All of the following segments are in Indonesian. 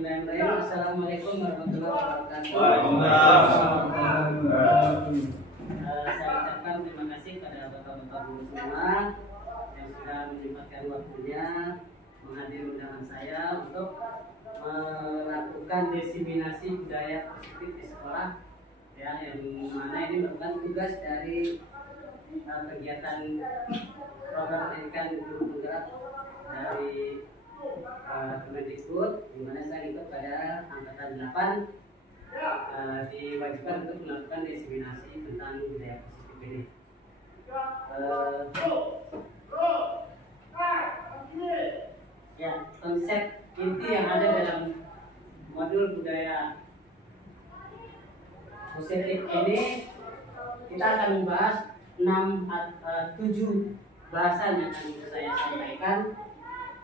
Bismillahirrahmanirrahim. Assalamualaikum warahmatullahi wabarakatuh. Saya ucapkan terima kasih pada bapak-bapak guru semua yang sudah menyempatkan waktunya menghadiri undangan saya untuk melakukan diseminasi budaya positif di sekolah, ya, yang mana ini merupakan tugas dari kegiatan program pendidikan guru penggerak dari Kemendikbud, di mana saya ikut pada angkatan 8 diwajibkan untuk melakukan diseminasi tentang budaya positif ini. Ya, konsep inti yang ada dalam modul budaya positif ini kita akan membahas 7 bahasan yang akan saya sampaikan,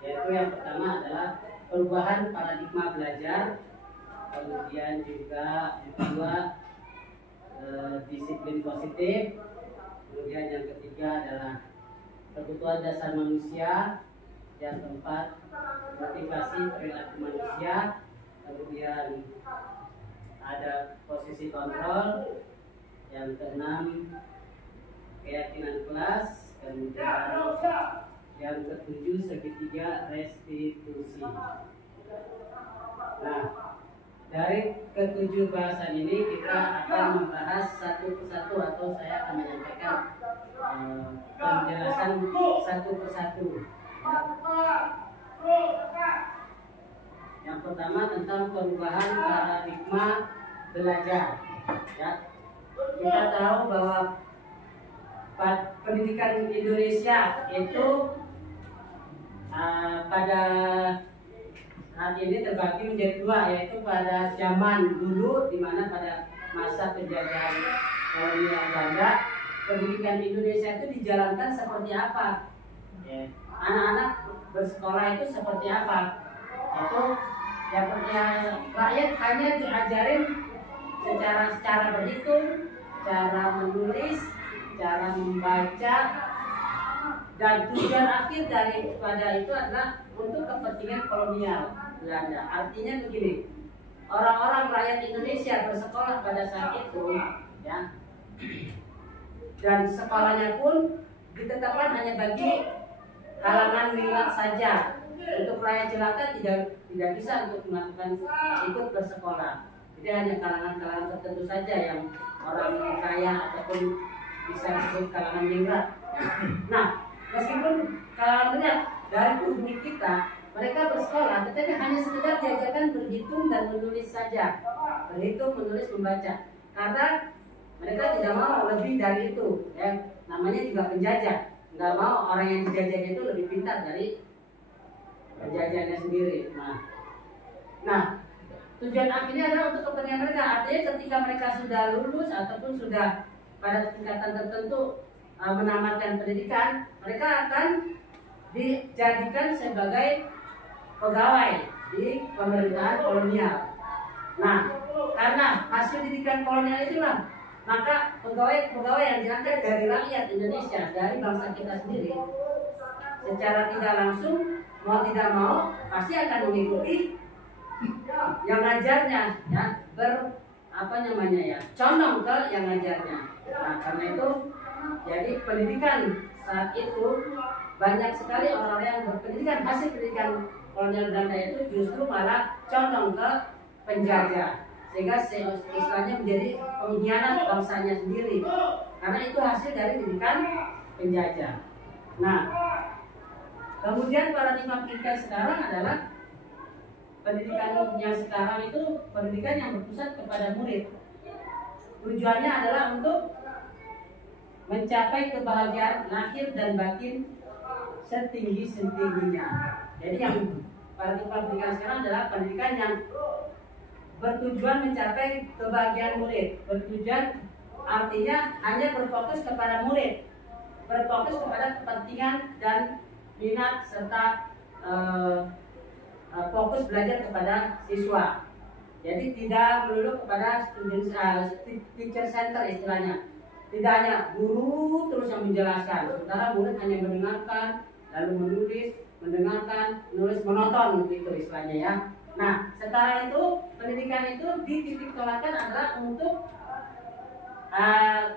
yaitu yang pertama adalah perubahan paradigma belajar, kemudian juga yang kedua disiplin positif, kemudian yang ketiga adalah kebutuhan dasar manusia, yang keempat motivasi perilaku manusia, kemudian ada posisi kontrol, yang keenam keyakinan kelas, kemudian yang ketujuh segitiga restitusi. Nah, dari ketujuh bahasan ini kita akan membahas satu persatu, atau saya akan menyampaikan penjelasan satu persatu. Yang pertama tentang perubahan paradigma belajar. Ya, kita tahu bahwa pendidikan Indonesia itu pada saat ini terbagi menjadi dua, yaitu pada zaman dulu, di mana pada masa penjajahan kolonial Belanda, pendidikan Indonesia itu dijalankan seperti apa? Anak-anak bersekolah itu seperti apa? Itu yang rakyat hanya diajarin cara berhitung, cara menulis, cara membaca, dan tujuan akhir daripada itu adalah untuk kepentingan kolonial Belanda. Artinya begini, orang-orang rakyat Indonesia bersekolah pada saat itu, ya, dan sekolahnya pun ditetapkan hanya bagi kalangan nilai saja. Untuk rakyat jelata tidak bisa untuk melakukan ikut bersekolah. Jadi hanya kalangan-kalangan tertentu saja yang orang kaya ataupun bisa disebut kalangan ningrat. Nah, meskipun kalangan ningrat dari pribumi kita, mereka bersekolah, tetapi hanya sekedar diajarkan berhitung dan menulis saja. Berhitung, menulis, membaca. Karena mereka tidak mau lebih dari itu. Ya, namanya juga penjajah. Nggak mau orang yang dijajah itu lebih pintar dari penjajahnya sendiri. Nah, tujuan akhirnya adalah untuk kepentingan mereka. Artinya ketika mereka sudah lulus ataupun sudah pada tingkatan tertentu menamatkan pendidikan, mereka akan dijadikan sebagai pegawai di pemerintahan kolonial. Nah, karena hasil didikan kolonial itulah, maka pegawai-pegawai yang diangkat dari rakyat Indonesia, dari bangsa kita sendiri, secara tidak langsung, mau tidak mau, pasti akan mengikuti yang ngajarnya, ya, condong ke yang ngajarnya. Nah, karena itu, jadi pendidikan saat itu banyak sekali orang-orang yang berpendidikan, hasil pendidikan kolonial Belanda itu justru malah condong ke penjajah, sehingga istilahnya menjadi pengkhianat bangsanya sendiri, karena itu hasil dari pendidikan penjajah. Nah, kemudian paradigma pendidikan sekarang adalah pendidikan yang sekarang itu pendidikan yang berpusat kepada murid. Tujuannya adalah untuk mencapai kebahagiaan lahir dan batin setinggi-tingginya. Jadi yang paradigma pendidikan sekarang adalah pendidikan yang bertujuan mencapai kebahagiaan murid. Bertujuan artinya hanya berfokus kepada murid, berfokus kepada kepentingan dan minat serta fokus belajar kepada siswa. Jadi tidak melulu kepada teacher center istilahnya. Tidak hanya guru terus yang menjelaskan, sementara murid hanya mendengarkan, lalu menulis, mendengarkan, menulis, menonton gitu istilahnya, ya. Nah, sekarang itu pendidikan itu dititik tolakkan adalah untuk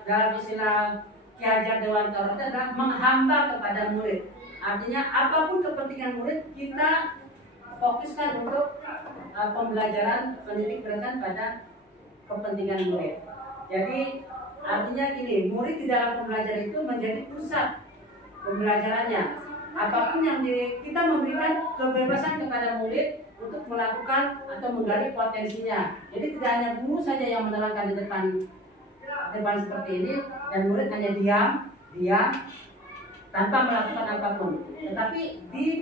dalam istilah Ki Hajar Dewantara adalah menghamba kepada murid. Artinya apapun kepentingan murid kita fokuskan untuk pembelajaran pendidik berdasarkan pada kepentingan murid. Jadi artinya gini, murid di dalam pembelajaran itu menjadi pusat pembelajarannya. Apapun yang kita memberikan kebebasan kepada murid untuk melakukan atau menggali potensinya. Jadi tidak hanya guru saja yang menerangkan di depan seperti ini dan murid hanya diam tanpa melakukan apapun. Tetapi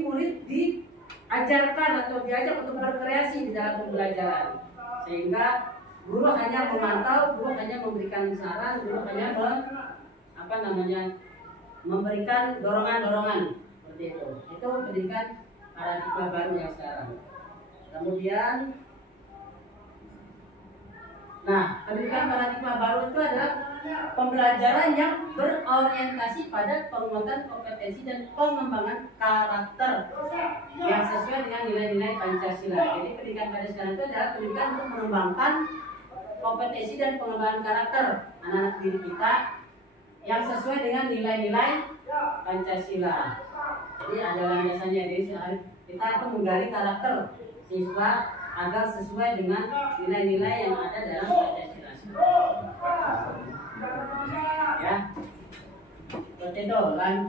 murid diajarkan atau diajak untuk berkreasi di dalam pembelajaran, sehingga guru hanya memantau, guru hanya memberikan saran, guru hanya memberikan dorongan-dorongan seperti itu. Itu pendidikan paradigma baru yang sekarang. Kemudian, pendidikan paradigma baru itu adalah pembelajaran yang berorientasi pada penguatan kompetensi dan pengembangan karakter yang sesuai dengan nilai-nilai Pancasila. Jadi pendidikan pada sekarang itu adalah pendidikan untuk mengembangkan kompetensi dan pengembangan karakter anak-anak didik kita yang sesuai dengan nilai-nilai Pancasila. Jadi ada landasannya, jadi kita akan menggali karakter siswa agar sesuai dengan nilai-nilai yang ada dalam Pancasila. Ya, seperti itu.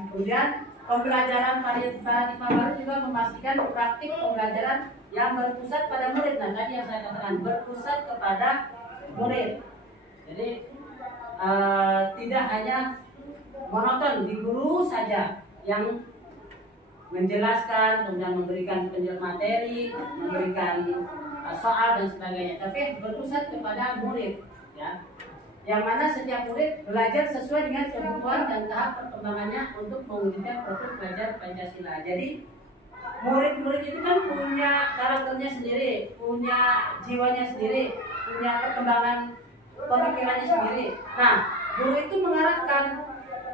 Kemudian pembelajaran paradigma baru juga memastikan praktik pembelajaran yang berpusat pada murid. Nah, tadi yang saya katakan berpusat kepada murid. Jadi tidak hanya monoton di guru saja yang menjelaskan, kemudian memberikan materi, memberikan soal dan sebagainya, tapi berpusat kepada murid, ya. Yang mana setiap murid belajar sesuai dengan kebutuhan dan tahap perkembangannya untuk mewujudkan profil pelajar Pancasila. Jadi murid-murid itu kan punya karakternya sendiri, punya jiwanya sendiri, punya perkembangan pemikirannya sendiri. Nah, guru itu mengarahkan,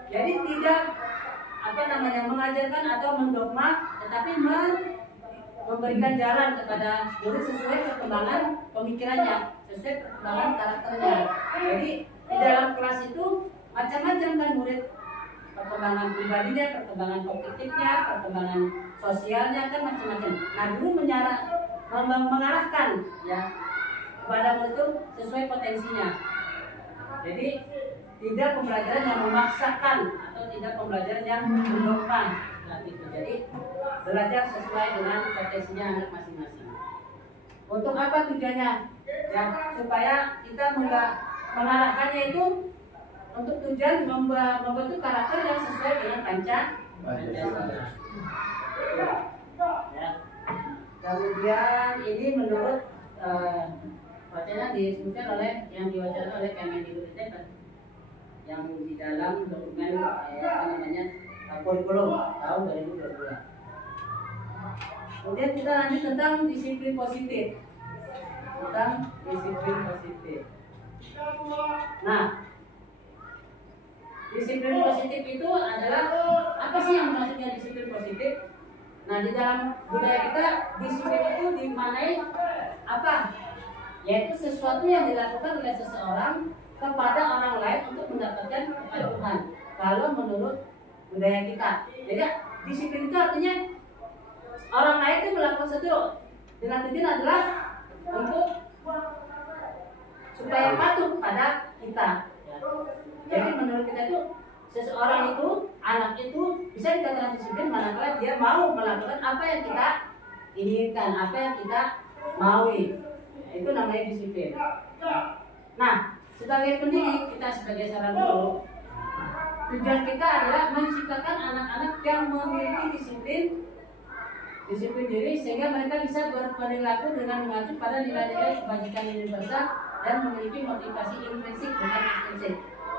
jadi tidak mengajarkan atau mendogma, tetapi memberikan jalan kepada murid sesuai perkembangan pemikirannya, sesuai perkembangan karakternya. Jadi di dalam kelas itu macam-macam kan murid, perkembangan pribadinya, perkembangan kognitifnya, perkembangan sosialnya kan macam-macam. Nah, guru mengarahkan ya kepada murid itu sesuai potensinya. Jadi tidak pembelajaran yang memaksakan atau tidak pembelajaran yang mendogma. Jadi belajar sesuai dengan potensinya anak masing-masing. Untuk apa tujuannya? Ya, supaya kita mengarahkannya itu untuk tujuan membentuk karakter yang sesuai dengan Pancasila. Ya. Kemudian ini menurut wacana disebutkan oleh yang diwacanakan oleh Kemendikbud yang di dalam dokumen kurikulum tahun 2022. Kemudian kita lanjut tentang disiplin positif. Nah, disiplin positif itu adalah apa sih yang maksudnya disiplin positif? Nah, di dalam budaya kita disiplin itu dimaknai apa? Yaitu sesuatu yang dilakukan oleh seseorang kepada orang lain untuk mendapatkan kepatuhan. Kalau menurut budaya kita, jadi disiplin itu artinya orang lain itu melakukan sesuatu dengan tujuan adalah untuk supaya patuh kepada kita. Jadi menurut kita itu seseorang itu, anak itu bisa dikatakan disiplin manakala dia mau melakukan apa yang kita inginkan, apa yang kita maui. Itu namanya disiplin. Nah, sebagai pendidik, kita sebagai seorang guru, tujuan kita adalah menciptakan anak-anak yang memiliki disiplin diri sehingga mereka bisa berperilaku dengan mengacu pada nilai-nilai kebajikan universal dan memiliki motivasi intrinsik bukan ekstrinsik.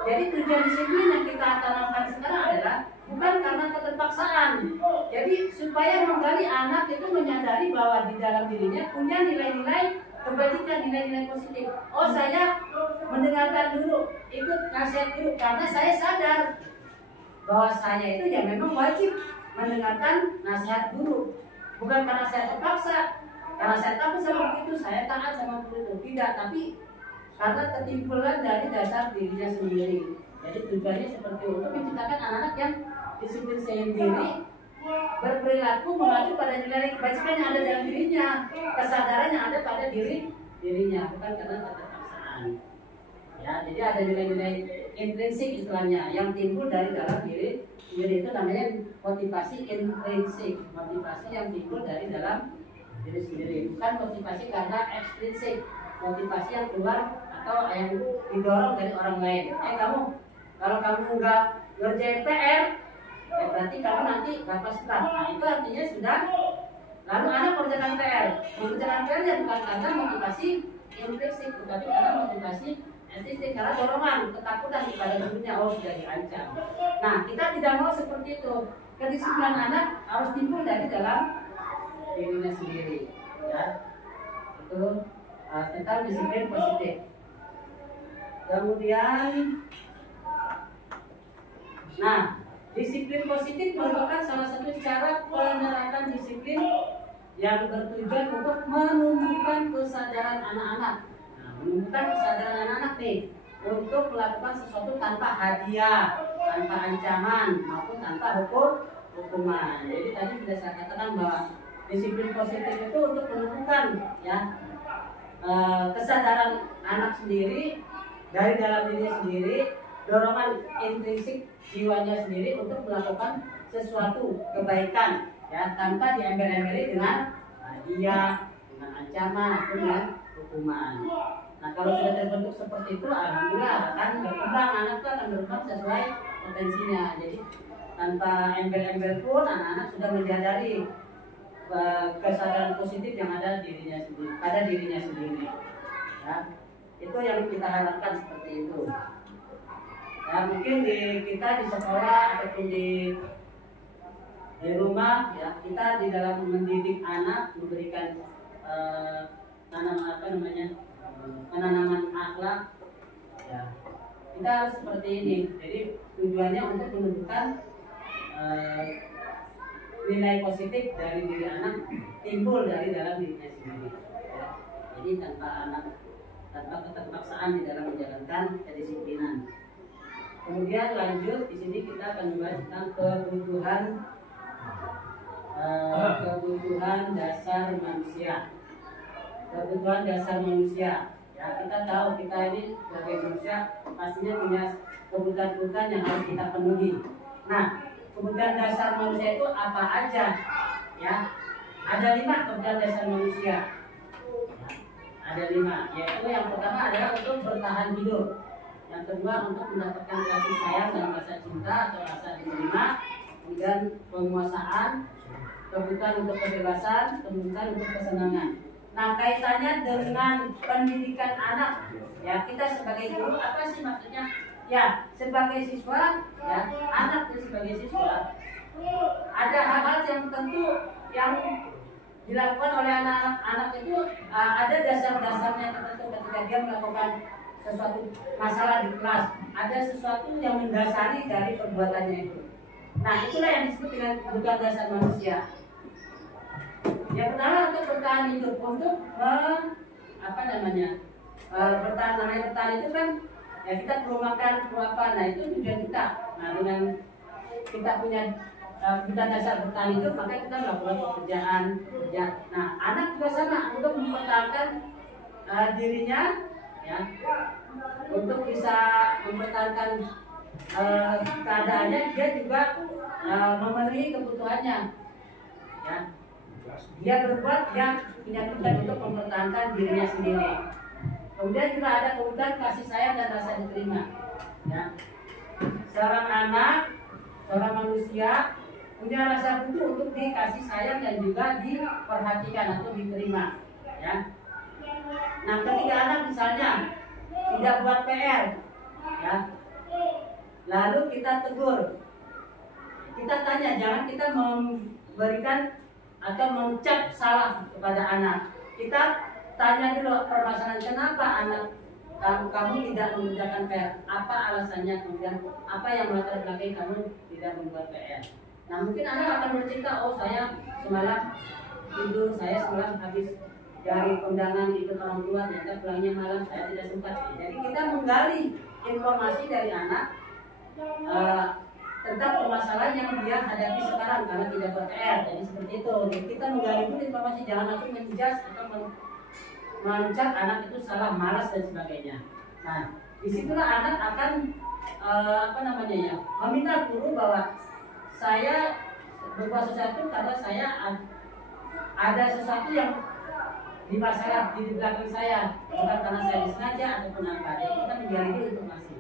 Jadi tujuan disiplin yang kita tanamkan sekarang adalah bukan karena keterpaksaan. Jadi supaya menggali anak itu menyadari bahwa di dalam dirinya punya nilai-nilai kebajikan, nilai-nilai positif. Oh, saya mendengarkan dulu, ikut nasihat dulu karena saya sadar bahwa saya itu ya memang wajib mendengarkan nasihat guru. Bukan karena saya terpaksa, karena saya takut sama begitu, saya taat sama begitu. Tidak, tapi karena ketimpulan dari dasar dirinya sendiri. Jadi tujuannya seperti untuk menciptakan anak-anak yang disiplin sendiri, berperilaku mengacu pada nilai kebajikan yang ada dalam dirinya, kesadaran yang ada pada dirinya, bukan karena keterpaksaan. Ya, jadi ada nilai-nilai intrinsik istilahnya yang timbul dari dalam diri sendiri, itu namanya motivasi intrinsik, motivasi yang timbul dari dalam diri sendiri, bukan motivasi karena ekstrinsik, motivasi yang keluar atau yang didorong dari orang lain. Kamu, kalau kamu nggak ngerjain PR, ya berarti kamu nanti bakal setrap. Nah, itu artinya sudah. Lalu anak mengerjakan PR, mengerjakan PR ya bukan karena motivasi intrinsik, tetapi karena motivasi ekstrinsik, karena dorongan, ketakutan kepada gurunya, oh sudah diancam. Nah, kita tidak mau seperti itu. Kedisiplinan anak harus timbul dari dalam dirinya sendiri, ya. Itu tentang disiplin positif. Kemudian, nah, disiplin positif merupakan salah satu cara penerapan disiplin yang bertujuan untuk menumbuhkan kesadaran anak-anak. Nah, menumbuhkan kesadaran anak-anak nih untuk melakukan sesuatu tanpa hadiah, tanpa ancaman maupun tanpa hukuman. Jadi tadi sudah saya katakan bahwa disiplin positif itu untuk menumbuhkan ya kesadaran anak sendiri dari dalam dirinya sendiri, dorongan intrinsik jiwanya sendiri untuk melakukan sesuatu kebaikan ya tanpa diembel-embeli dengan hadiah, dengan ancaman atau dengan hukuman. Nah, kalau sudah terbentuk seperti itu, alhamdulillah akan berkembang, anak itu akan berkembang sesuai potensinya. Jadi tanpa embel-embel pun anak-anak sudah menyadari kesadaran positif yang ada dirinya sendiri, pada dirinya sendiri. Ya, itu yang kita harapkan seperti itu. Ya, mungkin kita di sekolah ataupun di rumah ya, kita di dalam mendidik anak, memberikan penanaman akhlak ya, kita harus seperti ini. Jadi tujuannya untuk menunjukkan nilai positif dari diri anak timbul dari dalam dirinya sendiri ya. Jadi tanpa keterpaksaan di dalam menjalankan kedisiplinan. Kemudian lanjut di sini kita akan membahas tentang kebutuhan dasar manusia. Kebutuhan dasar manusia. Ya, kita tahu kita ini sebagai manusia pastinya punya kebutuhan-kebutuhan yang harus kita penuhi. Nah, kebutuhan dasar manusia itu apa aja? Ya, ada 5 kebutuhan dasar manusia. Ya, ada 5. Yaitu yang pertama adalah untuk bertahan hidup. Yang kedua untuk mendapatkan kasih sayang dan rasa cinta atau rasa diterima. Kemudian penguasaan, kebutuhan untuk kebebasan, kebutuhan untuk kesenangan. Nah, kaitannya dengan pendidikan anak, ya kita sebagai guru apa sih maksudnya? Ya, sebagai siswa, ya anak sebagai siswa, ada hal-hal yang tentu yang dilakukan oleh anak-anak itu ada dasar-dasarnya tertentu ketika dia melakukan sesuatu masalah di kelas, ada sesuatu yang mendasari dari perbuatannya itu. Nah, itulah yang disebut dengan kebutuhan dasar manusia. Yang pertama untuk bertahan hidup, untuk bertahan itu kan ya kita perlu makan, perlu apa, nah itu tujuan kita. Nah, dengan kita punya kebutuhan dasar bertahan hidup, maka kita melakukan pekerjaan. Nah, anak juga sama untuk mempertahankan dirinya, ya, untuk bisa mempertahankan keadaannya, dia juga memenuhi kebutuhannya. Ya. Dia berbuat yang punya tujuan untuk mempertahankan dirinya sendiri. Kemudian juga ada kebutuhan kasih sayang dan rasa diterima. Ya. Seorang anak, seorang manusia punya rasa butuh untuk dikasih sayang dan juga diperhatikan atau diterima. Ya. Nah, ketika anak misalnya tidak buat PR, ya, lalu kita tegur, kita tanya, jangan kita memberikan atau mencap salah kepada anak. Kita tanya dulu permasalahan, kenapa anak kamu tidak mengerjakan PR, apa alasannya, kemudian apa yang melatar belakangi kamu tidak membuat PR. Nah, mungkin anak akan bercerita, oh saya semalam tidur, saya semalam habis dari kondangan ikut orang tua, ternyata pulangnya malam, saya tidak sempat. Jadi kita menggali informasi dari anak tentang permasalahan yang dia hadapi sekarang karena tidak ber-PR. Jadi seperti itu. Jadi kita menggali dulu informasi, jangan langsung menjudge atau mencap anak itu salah, malas dan sebagainya. Nah, disitulah anak akan meminta guru bahwa saya berbuat sesuatu karena saya ada sesuatu yang di masalah di belakang saya, bukan karena saya disengaja ataupun apa. Jadi kita menggali dulu informasi.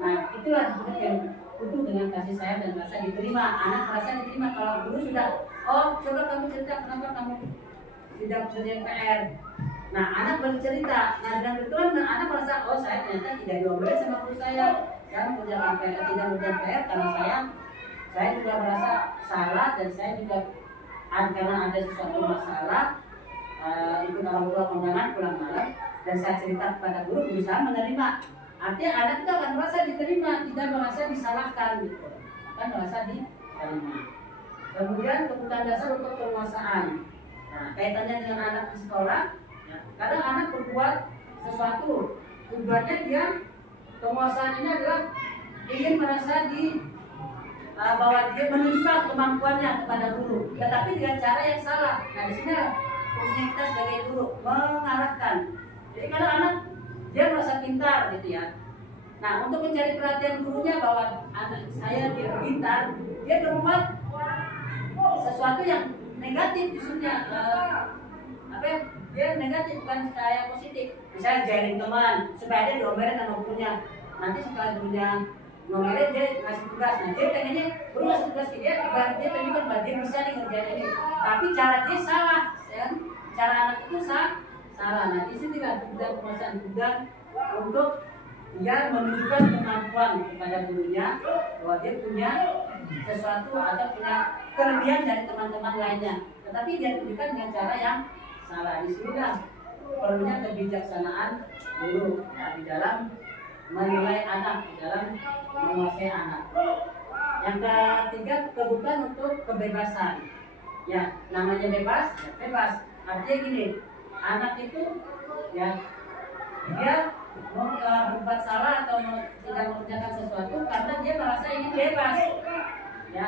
Nah, itulah yang utuh dengan kasih sayang dan merasa diterima. Anak merasa diterima kalau guru sudah, oh coba kamu cerita kenapa kamu tidak kerja PR. Nah, anak bercerita. Nah, dengan betul anak merasa, oh saya ternyata tidak diomelin sama guru saya mengerjakan PR, tidak mengerjakan PR karena saya juga merasa salah dan saya juga karena ada sesuatu masalah ikut orang tua kondangan pulang malam dan saya cerita kepada guru berusaha menerima. Artinya anak itu akan merasa diterima, tidak merasa disalahkan gitu, akan merasa diterima. Kemudian kebutuhan dasar untuk penguasaan. Nah, kaitannya dengan anak di sekolah, ya, kadang anak berbuat sesuatu tujuannya dia penguasaan ini adalah ingin merasa bahwa dia menunjukkan kemampuannya kepada guru, tetapi dengan cara yang salah. Nah, di sini fungsinya kita sebagai guru mengarahkan. Jadi kalau anak dia merasa pintar gitu ya. Nah, untuk mencari perhatian gurunya bahwa anak saya dia pintar, dia berbuat sesuatu yang negatif justru dia negatif bukan kayak positif. Misalnya jahilin teman supaya dia diomelin sama gurunya. Nanti setelah gurunya ngomelin dia ngasih tugas. Nah, dia pengennya guru ngasih tugas ke dia tunjukkan bahwa dia bisa nih ngerjain ini. Tapi cara dia salah, ya. Cara anak itu salah. Nah, di sini tidak penguasaan juga untuk dia menunjukkan kemampuan kepada gurunya bahwa dia punya sesuatu atau punya kelebihan dari teman-teman lainnya, tetapi dia tunjukkan dengan cara yang salah. Di sinilah perlunya kebijaksanaan guru di dalam menilai anak, di dalam menguasai anak. Yang ketiga, kebutuhan untuk kebebasan. Ya, namanya bebas, ya bebas. Artinya gini, anak itu ya dia mau berbuat salah atau tidak mengerjakan sesuatu karena dia merasa ingin bebas, ya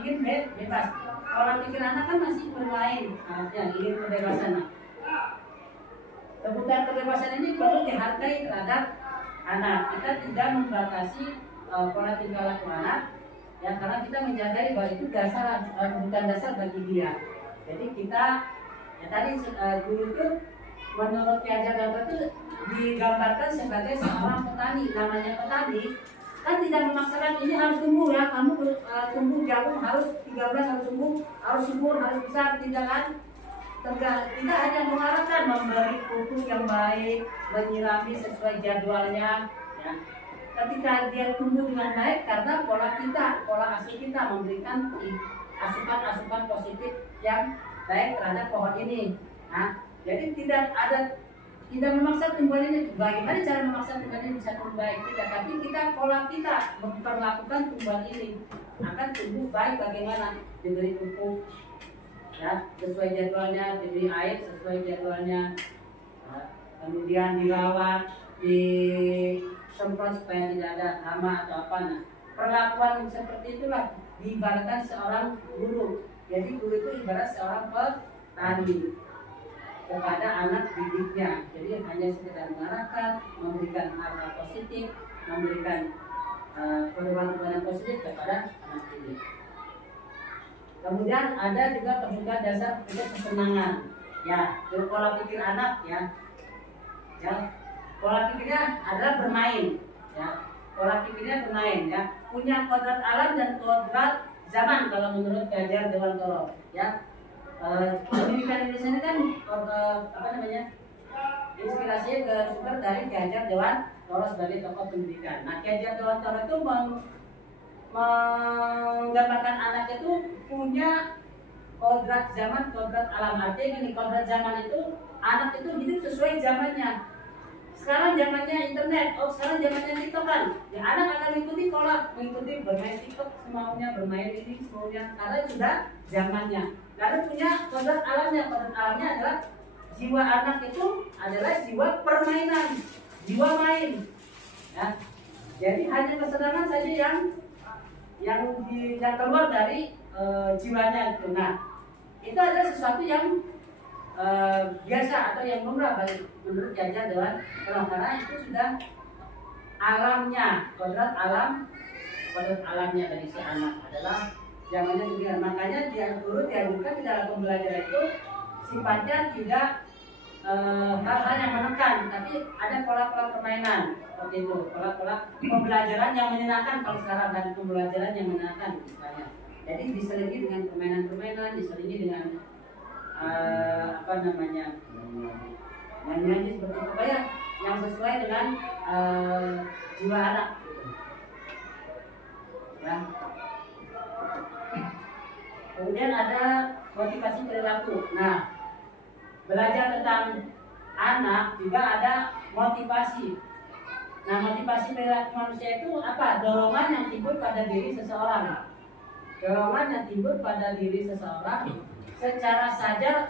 ingin bebas. Kalau pikir anak kan masih bermain, artinya ingin kebebasan. Kebutuhan kebebasan ini perlu dihargai terhadap anak. Kita tidak membatasi pola tingkah laku anak, ya karena kita menjaga bahwa itu dasar kebutuhan dasar bagi dia. Jadi kita ya tadi guru itu menurut Ki Hajar Dawat itu digambarkan sebagai seorang petani. Namanya petani kan tidak memaksakan ini harus tumbuh ya, kamu tumbuh jagung harus 3 bulan harus tumbuh, harus subur, harus besar, tidak kan? Kita hanya mengarahkan, memberi pupuk yang baik, menyirami sesuai jadwalnya, ya. Ketika dia tumbuh dengan baik karena pola asuh kita memberikan asupan positif yang baik terhadap pohon ini. Nah, jadi tidak memaksa tumbuhan ini. Bagaimana cara memaksa tumbuhan ini bisa tumbuh baik? Tidak, tapi pola kita memperlakukan tumbuhan ini akan tumbuh baik. Bagaimana? Diberi pupuk, ya sesuai jadwalnya, diberi air sesuai jadwalnya, kemudian dirawat, disemprot supaya tidak ada hama atau apa. Nah, perlakuan seperti itulah diibaratkan seorang guru. Jadi guru itu ibarat seorang petani kepada anak didiknya. Jadi hanya sekedar mengarahkan, memberikan hal-hal positif, memberikan perubahan-perubahan positif kepada anak didik. Kemudian ada juga kebutuhan dasar untuk kesenangan. Ya, pola pikir anak ya. Pola pikirnya adalah bermain. Ya, pola pikirnya bermain. Ya, punya kodrat alam dan kodrat zaman kalau menurut Ki Hajar Dewantara. Ya, pendidikan Indonesia ini kan inspirasinya bersumber dari Ki Hajar Dewantara sebagai tokoh pendidikan. Nah, Ki Hajar Dewantara itu menggambarkan anak itu punya kodrat zaman, kodrat alam. Artinya gini, kodrat zaman itu anak itu hidup sesuai zamannya. Sekarang zamannya internet, sekarang zamannya TikTok kan. Ya anak akan mengikuti bermain TikTok semaunya, bermain ini semaunya, karena sudah zamannya. karena punya kodrat alamnya. Kodrat alamnya adalah jiwa anak itu adalah jiwa permainan, jiwa main. Ya. Jadi hanya kesenangan saja yang keluar dari jiwanya itu. Nah, itu adalah sesuatu yang biasa atau yang lumrah menurut Jajar Dewan Penang, karena itu sudah alamnya, kodrat alamnya dari si anak adalah zamannya demikian. Makanya dia turut diajarkan di dalam pembelajaran itu sifatnya tidak hal-hal yang menekan, tapi ada pola-pola permainan seperti itu, pola-pola pembelajaran yang menyenangkan kalau sekarang, dan pembelajaran yang menyenangkan misalnya. Jadi diselingi dengan permainan-permainan, diselingi dengan nyanyi seperti apa ya, yang sesuai dengan jiwa anak gitu. Ya. Kemudian ada motivasi perilaku. Nah, belajar tentang anak juga ada motivasi. Nah, motivasi perilaku manusia itu apa? Dorongan yang timbul pada diri seseorang. Dorongan yang timbul pada diri seseorang secara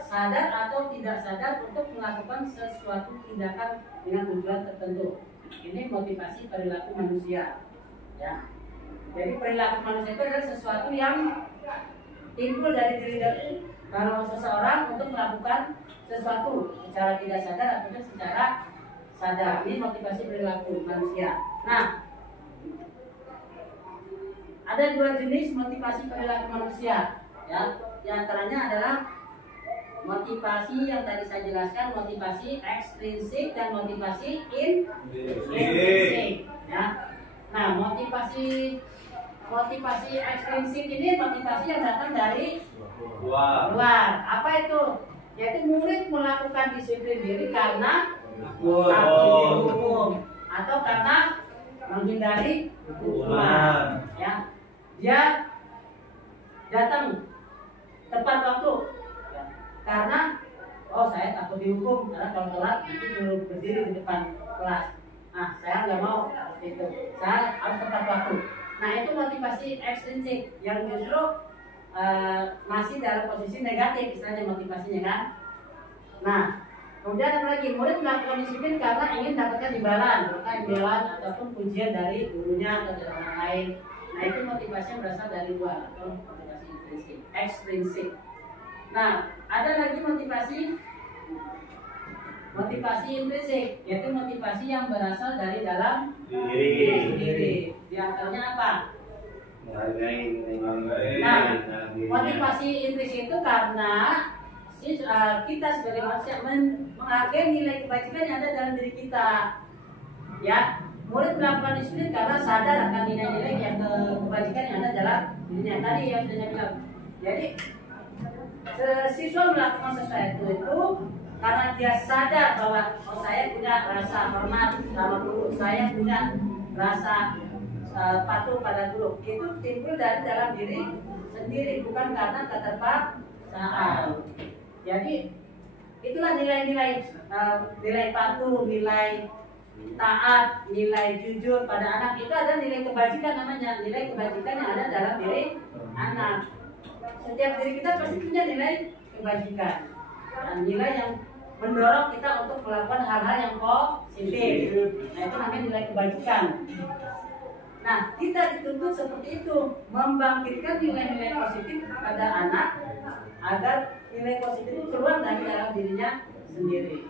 sadar atau tidak sadar untuk melakukan sesuatu tindakan dengan tujuan tertentu. Ini motivasi perilaku manusia. Ya. Jadi perilaku manusia itu adalah sesuatu yang timbul dari diri kalau seseorang untuk melakukan sesuatu secara tidak sadar atau secara sadar. Ini motivasi perilaku manusia. Nah, ada dua jenis motivasi perilaku manusia. Ya, di antaranya adalah motivasi yang tadi saya jelaskan, motivasi ekstrinsik dan motivasi intrinsik. Ya. Nah, motivasi ekstrinsik ini motivasi yang datang dari luar. Apa itu? Yaitu murid melakukan disiplin diri karena takut dihukum atau karena menghindari hukuman. Ya, dia datang tepat waktu ya, karena saya takut dihukum, karena kalau telat nanti suruh berdiri di depan kelas. Nah, saya nggak mau itu, saya harus tepat waktu. Nah, itu motivasi ekstrinsik yang justru masih dalam posisi negatif, istilahnya motivasinya kan. Nah, kemudian ada lagi, murid melakukan disiplin karena ingin dapatkan imbalan ataupun pujian dari gurunya atau dari orang lain. Nah, itu motivasi yang berasal dari luar atau motivasi ekstrinsik. Nah, ada lagi motivasi intrinsik, yaitu motivasi yang berasal dari dalam diri sendiri. Di antaranya apa? Nah, motivasi intrinsik itu karena kita sebagai manusia menghargai nilai kebajikan yang ada dalam diri kita. Ya, murid melakukan disiplin karena sadar akan nilai-nilai yang kebajikan yang ada dalam dirinya. Tadi yang sudah saya bilang. Jadi siswa melakukan sesuatu itu karena dia sadar bahwa saya punya rasa hormat sama guru, saya punya rasa patuh pada guru. Itu timbul dari dalam diri sendiri, bukan karena keterpaksaan. Jadi itulah nilai-nilai patuh, nilai taat, nilai jujur pada anak itu ada nilai kebajikan namanya, nilai kebajikan yang ada dalam diri anak. Setiap diri kita pasti punya nilai kebajikan, dan nilai yang mendorong kita untuk melakukan hal-hal yang positif. Nah, itu namanya nilai kebajikan. Nah, kita dituntut seperti itu, membangkitkan nilai-nilai positif pada anak agar nilai positif itu keluar dari dalam dirinya sendiri.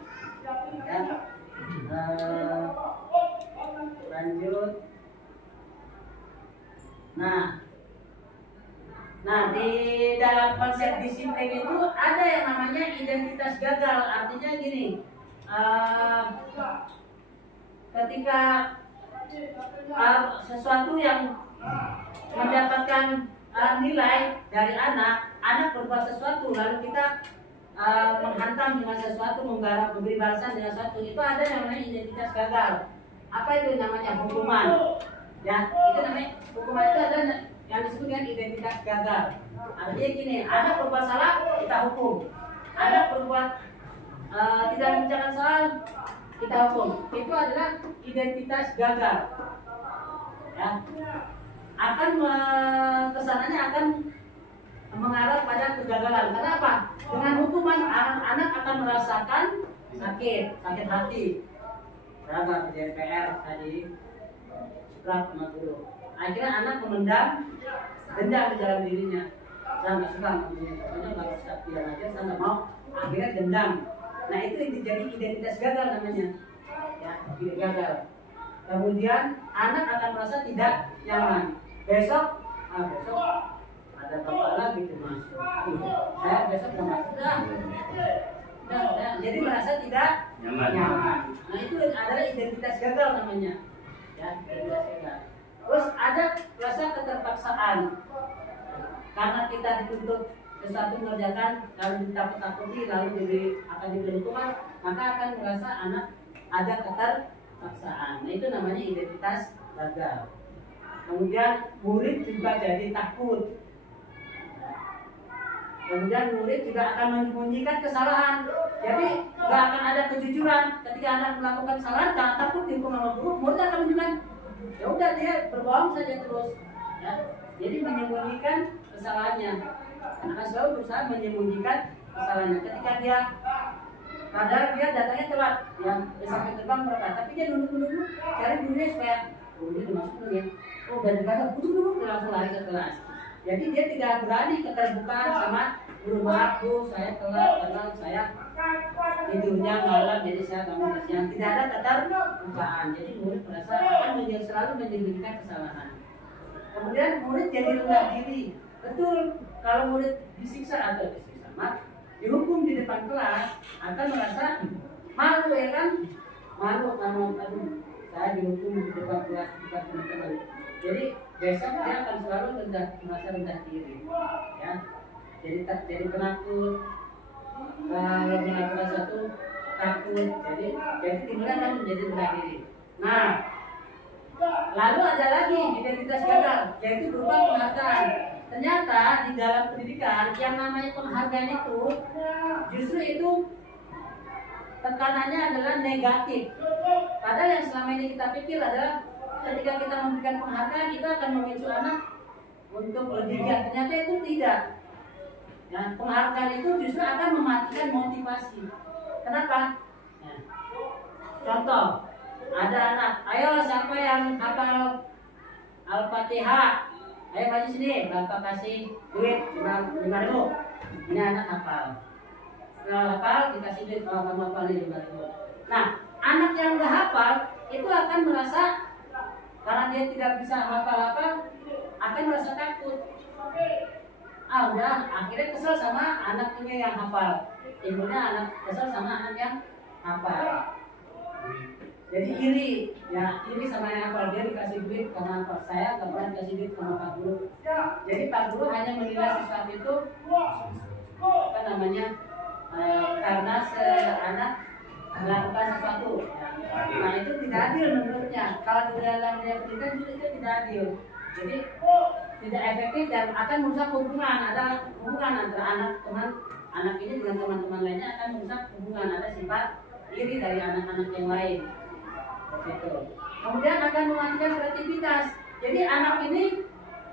Ya. Lanjut. Nah, di dalam konsep disiplin itu ada yang namanya identitas gagal. Artinya gini, ketika sesuatu yang mendapatkan nilai dari anak berbuat sesuatu, lalu kita menghantam dengan sesuatu, memberi balasan dengan sesuatu, itu ada yang namanya identitas gagal. Apa itu namanya? Hukuman. Ya, itu namanya hukuman. Itu ada yang disebut dengan identitas gagal. Artinya gini, anak berbuat salah, kita hukum. Anak berbuat tidak mengerjakan salah, kita hukum. Itu adalah identitas gagal. Ya. Kesananya akan mengarah pada kegagalan. Kenapa? Dengan hukuman anak akan merasakan sakit hati. Berapa PR tadi setelah sama guru. Akhirnya anak memendam dendam di dalam dirinya. Saya nggak suka pokoknya kalau saya bilang aja saya nggak mau. Akhirnya dendam. Nah itu jadi identitas gagal namanya. Ya, tidak gagal. Kemudian anak akan merasa tidak nyaman. Besok ada bapak lagi tuh masuk. Saya besok nggak masuk dah. Jadi merasa tidak nyaman. Nah itu adalah identitas gagal namanya. Ya, identitas gagal. Terus ada rasa keterpaksaan. Karena kita dituntut sesuatu mengerjakan, lalu ditakut-takuti, lalu akan diberi hukuman, maka akan merasa anak ada keterpaksaan. Nah itu namanya identitas gagal. Kemudian murid juga jadi takut. Kemudian murid juga akan menyembunyikan kesalahan. Jadi nggak akan ada kejujuran. Ketika anak melakukan kesalahan, jangan takut dihukum sama guru. Murid akan menyembunyikan. Ya udah dia berbohong saja terus. Ya. Jadi menyembunyikan kesalahannya. Akan selalu berusaha menyembunyikan kesalahannya. Ketika dia padahal dia datangnya telat, ya sampai terbang berapa? Tapi dia dulu cari gurunya supaya gurunya dimasuk dulu ya. Oh dari kata dulu dia langsung lari ke kelas. Jadi dia tidak berani keterbukaan sama guru. Maaf bu, saya telat karena saya tidurnya malam, jadi saya bangun siang. Tidak ada keterbukaan. Jadi murid merasa akan selalu menyembunyikan kesalahan. Kemudian murid jadi rendah diri. Betul, kalau murid disiksa, dihukum di depan kelas akan merasa malu ya kan? Malu, aduh, saya dihukum di depan kelas depan teman-teman. Jadi besok dia akan selalu merasa rendah diri, ya. Jadi penakut. Kalau melakukan satu takut, jadi timbullah kan menjadi rendah diri. Nah, lalu ada lagi identitas gagal, yaitu berupa penghargaan. Ternyata di dalam pendidikan yang namanya penghargaan itu justru itu tekanannya adalah negatif. Padahal yang selama ini kita pikir adalah ketika kita memberikan penghargaan itu akan memicu anak untuk lebih giat. Ternyata itu tidak. Ya, penghargaan itu justru akan mematikan motivasi. Kenapa? Ya. Contoh, ada anak, ayo siapa yang hafal Al-Fatihah? Ayo maju sini, bapak kasih duit 5.000. Ini anak hafal. Setelah hafal dikasih duit, kalau kamu hafal 5.000. Nah, anak yang nggak hafal itu akan merasa karena dia tidak bisa hafal-hafal, akan merasa takut. Udah, akhirnya kesel sama anaknya yang hafal. Ibunya anak kesel sama anak yang hafal. Jadi iri, ya iri sama yang hafal. Dia dikasih duit karena hafal. Saya nggak pernah dikasih duit sama Pak Guru. Jadi Pak Guru hanya menilai sesuatu itu apa namanya karena anak melakukan sesuatu. Nah itu tidak adil menurutnya. Kalau di dalam dia pendidikan juga itu tidak adil. Jadi tidak efektif dan akan merusak hubungan. Ada hubungan antara anak ini dengan teman-teman lainnya akan merusak hubungan. Ada sifat iri dari anak-anak yang lain. Gitu. Kemudian akan mematikan kreativitas. Jadi anak ini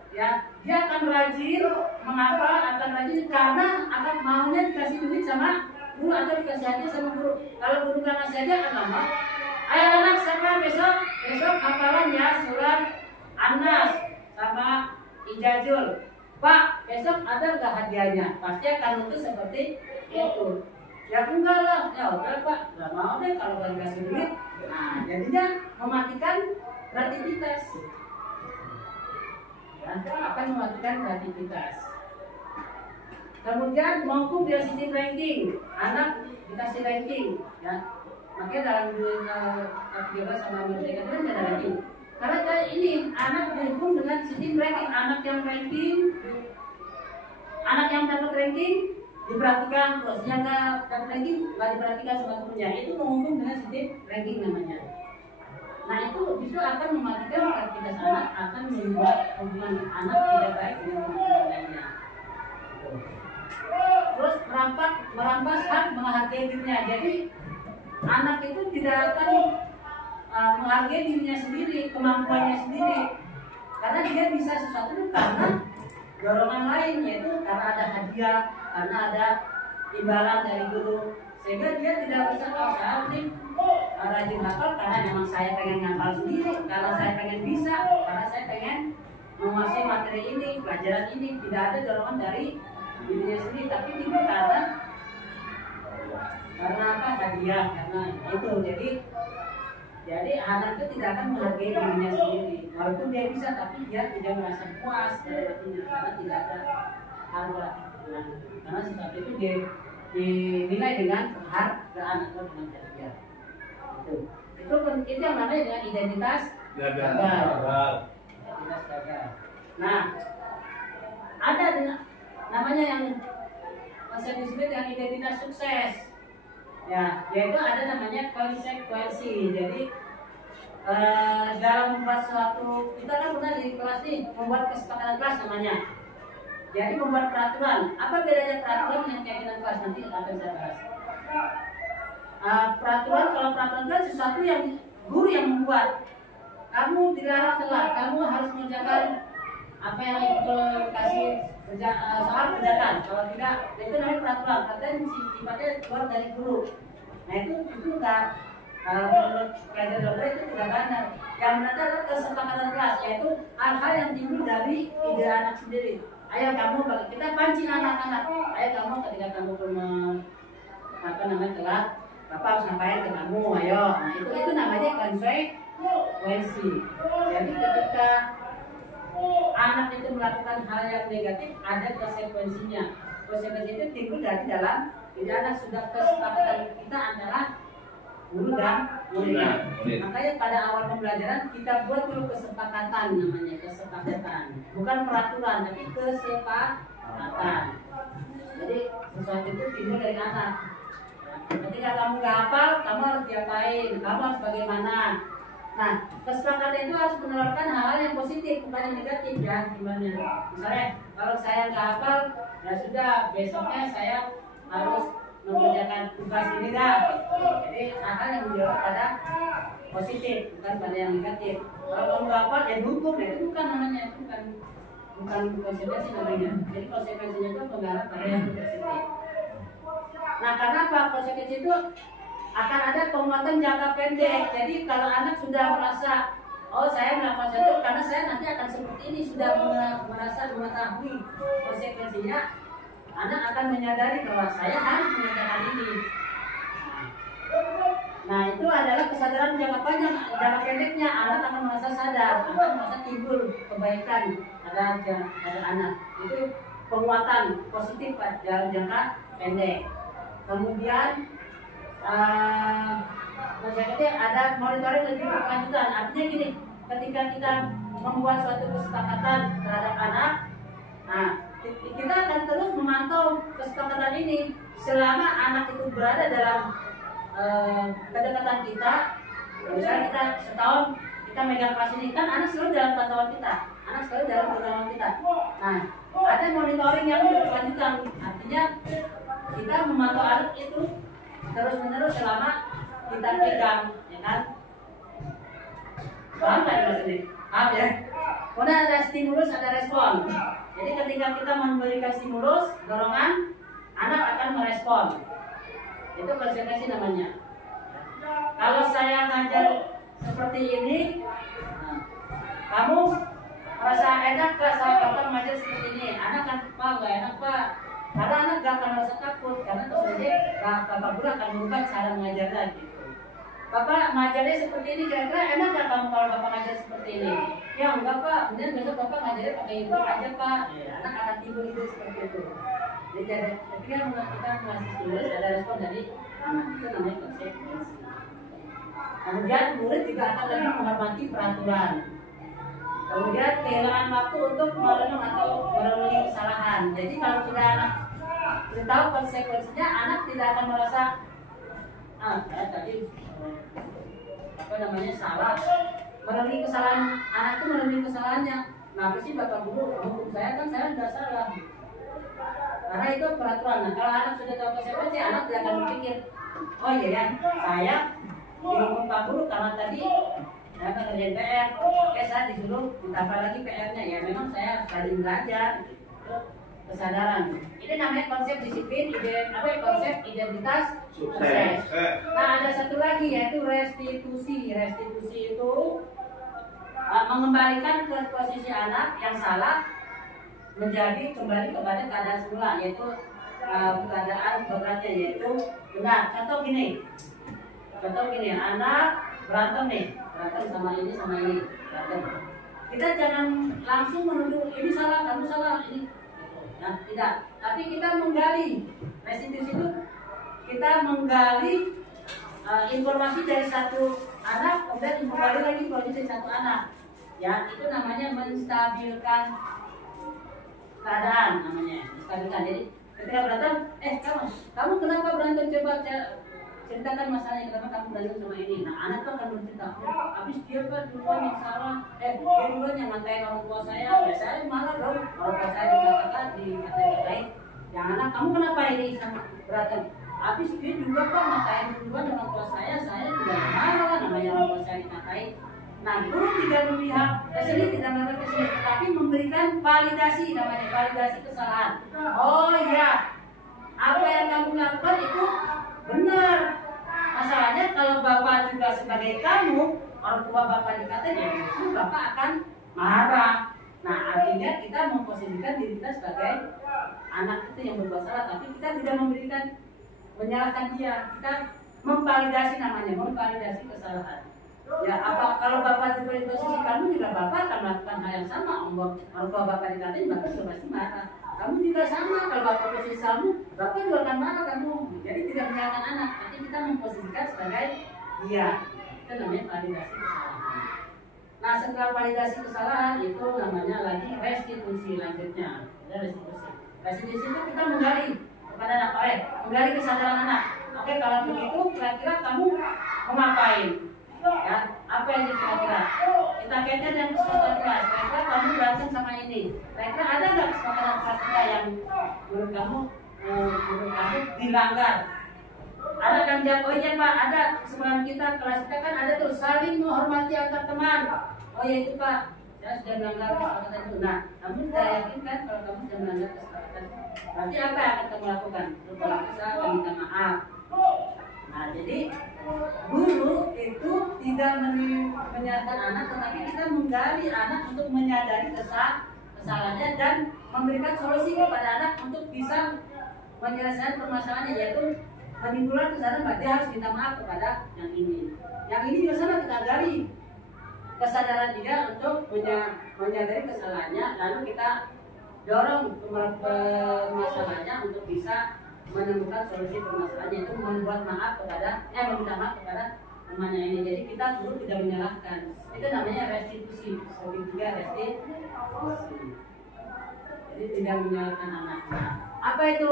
ya dia akan rajin menghafal, akan rajin karena akan maunya dikasih duit sama guru atau dikasih hadiah sama guru. Kalau guru nggak ngasih hadiah akan mau. Ayo anak siapa besok hafalan ya surat An-Nas sama Ijazul. Pak, besok ada nggak hadiahnya? Pasti akan nuntut seperti itu. Ya enggak lah, ya oke Pak, nggak mau deh kalau nggak dikasih duit. Nah, jadinya mematikan kreativitas. Ya, akan mematikan kreativitas. Kemudian maupun dari sistem ranking, anak dikasih ranking, ya. Makanya dalam K13 sama Merdeka itu ada ranking. Karena kayak ini anak dihukum dengan sistem ranking, anak yang dapat ranking diperhatikan, terusnya nggak dapat ranking nggak diperhatikan sama gurunya, itu menghukum dengan sistem ranking namanya. Nah itu justru akan mematikan kreativitas anak, akan membuat hubungan anak tidak baik dengan teman-teman lainnya. Terus merampas hak menghargai dirinya. Jadi anak itu tidak akan menghargai dirinya sendiri, kemampuannya sendiri, karena dia bisa sesuatu karena dorongan lain, yaitu karena ada hadiah, karena ada imbalan dari guru, sehingga dia tidak bisa saya nih rajin hafal karena memang saya pengen ngapal sendiri, karena saya pengen bisa, karena saya pengen menguasai materi ini, pelajaran ini. Tidak ada dorongan dari dirinya sendiri, tapi timbul karena apa, hadiah, karena itu. Jadi anak itu tidak akan menghargai dirinya sendiri, walaupun dia bisa, tapi dia tidak merasa puas dari hatinya karena tidak ada harga. Karena sesuatu itu dinilai dengan penghargaan atau dengan hadiah. Itu yang namanya dengan identitas gagal. Identitas gagal. Nah, ada namanya yang masih disebut dengan identitas sukses. Ya, yaitu ada namanya konsekuensi. Jadi dalam membuat suatu, kita kan pernah di kelas nih membuat kesepakatan kelas namanya. Jadi membuat peraturan. Apa bedanya peraturan dengan keyakinan kelas? Nanti akan saya bahas. Peraturan, kalau peraturan kan sesuatu yang guru yang membuat. Kamu dilarang telat, kamu harus mengerjakan apa yang ibu kasih soal kerjakan. Kalau tidak, itu namanya peraturan. Peraturan sifatnya keluar dari guru. Nah itu enggak, menurut kajian dokter itu tidak benar. Yang benar adalah kesepakatan kelas, yaitu hal-hal yang timbul dari ide anak sendiri. Ayo kamu, kita pancing anak-anak. Ayo kamu, ketika kamu telat, bapak harus ngapain ke kamu, ayo. Nah itu namanya konsekuensi. Jadi ketika anak itu melakukan hal yang negatif, ada konsekuensinya. Konsekuensi itu timbul dari dalam ide anak. Sudah kesepakatan kita antara guru dan murid. Makanya pada awal pembelajaran kita buat dulu kesepakatan, namanya kesepakatan, bukan peraturan tapi kesepakatan. Jadi sesuatu itu timbul dari anak. Ketika kamu nggak hafal, kamu harus diapain, kamu harus bagaimana. Nah, kesepakatan itu harus menawarkan hal-hal yang positif, bukan yang negatif ya. Gimana? Misalnya, kalau saya nggak hafal, ya sudah, besoknya saya harus mengerjakan tugas ini dah. Jadi hal-hal yang menjawab pada positif, bukan pada yang negatif. Kalau kamu nggak hafal, ya dihukum. Ya itu bukan namanya, itu bukan konsekuensi namanya. Jadi konsekuensinya itu mengarah pada yang positif. Nah, karena apa? Konsekuensi itu akan ada penguatan jangka pendek. Jadi kalau anak sudah merasa, oh saya melakukan sesuatu karena saya nanti akan seperti ini, sudah merasa mengetahui konsekuensinya, anak akan menyadari bahwa saya harus mengerjakan ini. Nah itu adalah kesadaran jangka panjang, jangka pendeknya anak akan merasa sadar, akan merasa timbul kebaikan pada anak. Itu penguatan positif dalam jangka pendek. Kemudian maksudnya ada monitoring lebih berkelanjutan. Artinya gini, ketika kita membuat suatu kesepakatan terhadap anak, nah kita akan terus memantau kesepakatan ini selama anak itu berada dalam kedekatan kita. Misalnya kita setahun kita megang kelas ini, kan anak selalu dalam pantauan kita, anak selalu dalam pantauan kita. Nah ada monitoring yang berkelanjutan, artinya kita memantau anak itu terus menerus selama kita pegang, ya kan? Paham kan maksudnya? Paham ya? Kemudian ada stimulus, ada respon. Jadi ketika kita memberikan stimulus, dorongan, anak akan merespon. Itu konsekuensi namanya. Kalau saya ngajar seperti ini, nah, kamu merasa enak gak saya bapak ngajar seperti ini? Anak kan, Pak, gak enak Pak. Karena anak gak akan merasa takut, karena sebenarnya bapak guru akan merubah cara mengajarnya gitu. Bapak ngajarnya seperti ini, kira-kira enak gak kamu kalau bapak ngajar seperti ini? Ya enggak Pak, kemudian besok bapak ngajarnya pakai itu aja Pak. Anak akan timbul ide seperti itu. Jadi ketika kita ngasih stimulus, ada respon dari anak, itu namanya konsekuensi. Kemudian murid juga akan lebih menghormati peraturan. Kemudian kehilangan waktu untuk merenung atau merenungi kesalahan. Jadi kalau sudah anak sudah tahu konsekuensinya, anak tidak akan merasa saya tadi salah. Merenungi kesalahan, anak itu merenungi kesalahannya. Kenapa sih bapak guru hukum saya, kan saya tidak salah. Karena itu peraturan. Nah kalau anak sudah tahu konsekuensi, anak tidak akan berpikir, oh iya ya, saya dihukum pak guru karena tadi saya kerjain PR, saya disuruh ditambah lagi PR-nya. Ya memang saya rajin belajar. kesadaran. Ini namanya konsep disiplin, konsep identitas sukses. Nah, ada satu lagi yaitu restitusi. Restitusi itu mengembalikan ke posisi anak yang salah menjadi kembali kepada keadaan semula, yaitu keadaan beratnya yaitu benar. Contoh gini, anak berantem sama ini berantem. Kita jangan langsung menuduh ini salah, kamu salah, ini. Nah, tidak. Tapi kita menggali. Restitusi itu kita menggali informasi dari satu anak, kemudian menggali lagi informasi dari satu anak. Ya, itu namanya menstabilkan keadaan namanya. Menstabilkan. Jadi ketika berantem, kamu kenapa berantem? Coba ceritakan masalahnya, kenapa kamu berantem sama ini. Nah, anak tuh akan bercerita, habis dia kan duluan yang salah, dia duluan yang ngatain orang tua saya malah dong, orang tua saya dikatain. Yang anak, kamu kenapa ini sama berantem? Habis dia juga kok ngatain duluan orang tua saya juga marah lah, namanya orang tua saya dikatain. Nah, guru tidak memihak kesini, tidak memihak kesini, tetapi memberikan validasi, namanya validasi kesalahan. Oh iya, apa yang kamu lakukan itu benar. Masalahnya kalau bapak juga sebagai kamu, orang tua bapak dikatain, ya justru bapak akan marah. Nah, artinya kita memposisikan diri kita sebagai anak itu yang berbuat salah, tapi kita tidak menyalahkan dia. Kita memvalidasi, namanya memvalidasi kesalahan. Ya, apa kalau bapak juga di posisi kamu, juga bapak akan melakukan hal yang sama. Orang tua bapak dikatain, bapak juga pasti marah. Kamu juga sama, kalau bapak posisi kamu, bapak juga akan marah kamu. Jadi tidak menyalahkan anak, tapi kita memposisikan sebagai dia. Itu namanya validasi kesalahan. Nah, setelah validasi kesalahan itu namanya lagi restitusi lanjutnya. Restitusi. Restitusi itu kita menggali kepada anak, menggali kesadaran anak. Oke, kalau begitu kira-kira kamu mau ngapain? Ya, apa yang kira-kira? Kita kaitkan dengan kesepakatan kelas. Kira-kira kamu berantem sama ini. Kira-kira ada nggak kesepakatan kelas kita yang menurut kamu dilanggar? Ada kan jawab, oh iya Pak, ada kesepakatan kita kelas kita kan ada tuh saling menghormati antar teman. Oh iya itu Pak, saya sudah melanggar kesepakatan itu. Nah, kamu sudah yakin kan kalau kamu sudah melanggar kesepakatan? Berarti apa yang akan kamu lakukan? Kalau saya akan minta maaf. Nah, jadi guru itu tidak menyalahkan anak, tetapi kita menggali anak untuk menyadari kesalahannya dan memberikan solusi kepada anak untuk bisa menyelesaikan permasalahannya, yaitu menimbulkan kesadaran bahwa dia harus minta maaf kepada yang ini. Yang ini juga sama, kita gali kesadaran dia untuk menyadari kesalahannya, lalu kita dorong permasalahannya untuk bisa menemukan solusi permasalahannya, itu meminta maaf kepada temannya ini. Jadi kita dulu tidak menyalahkan. Itu namanya restitusi. Segitiga restitusi. Jadi tidak menyalahkan anaknya. Apa itu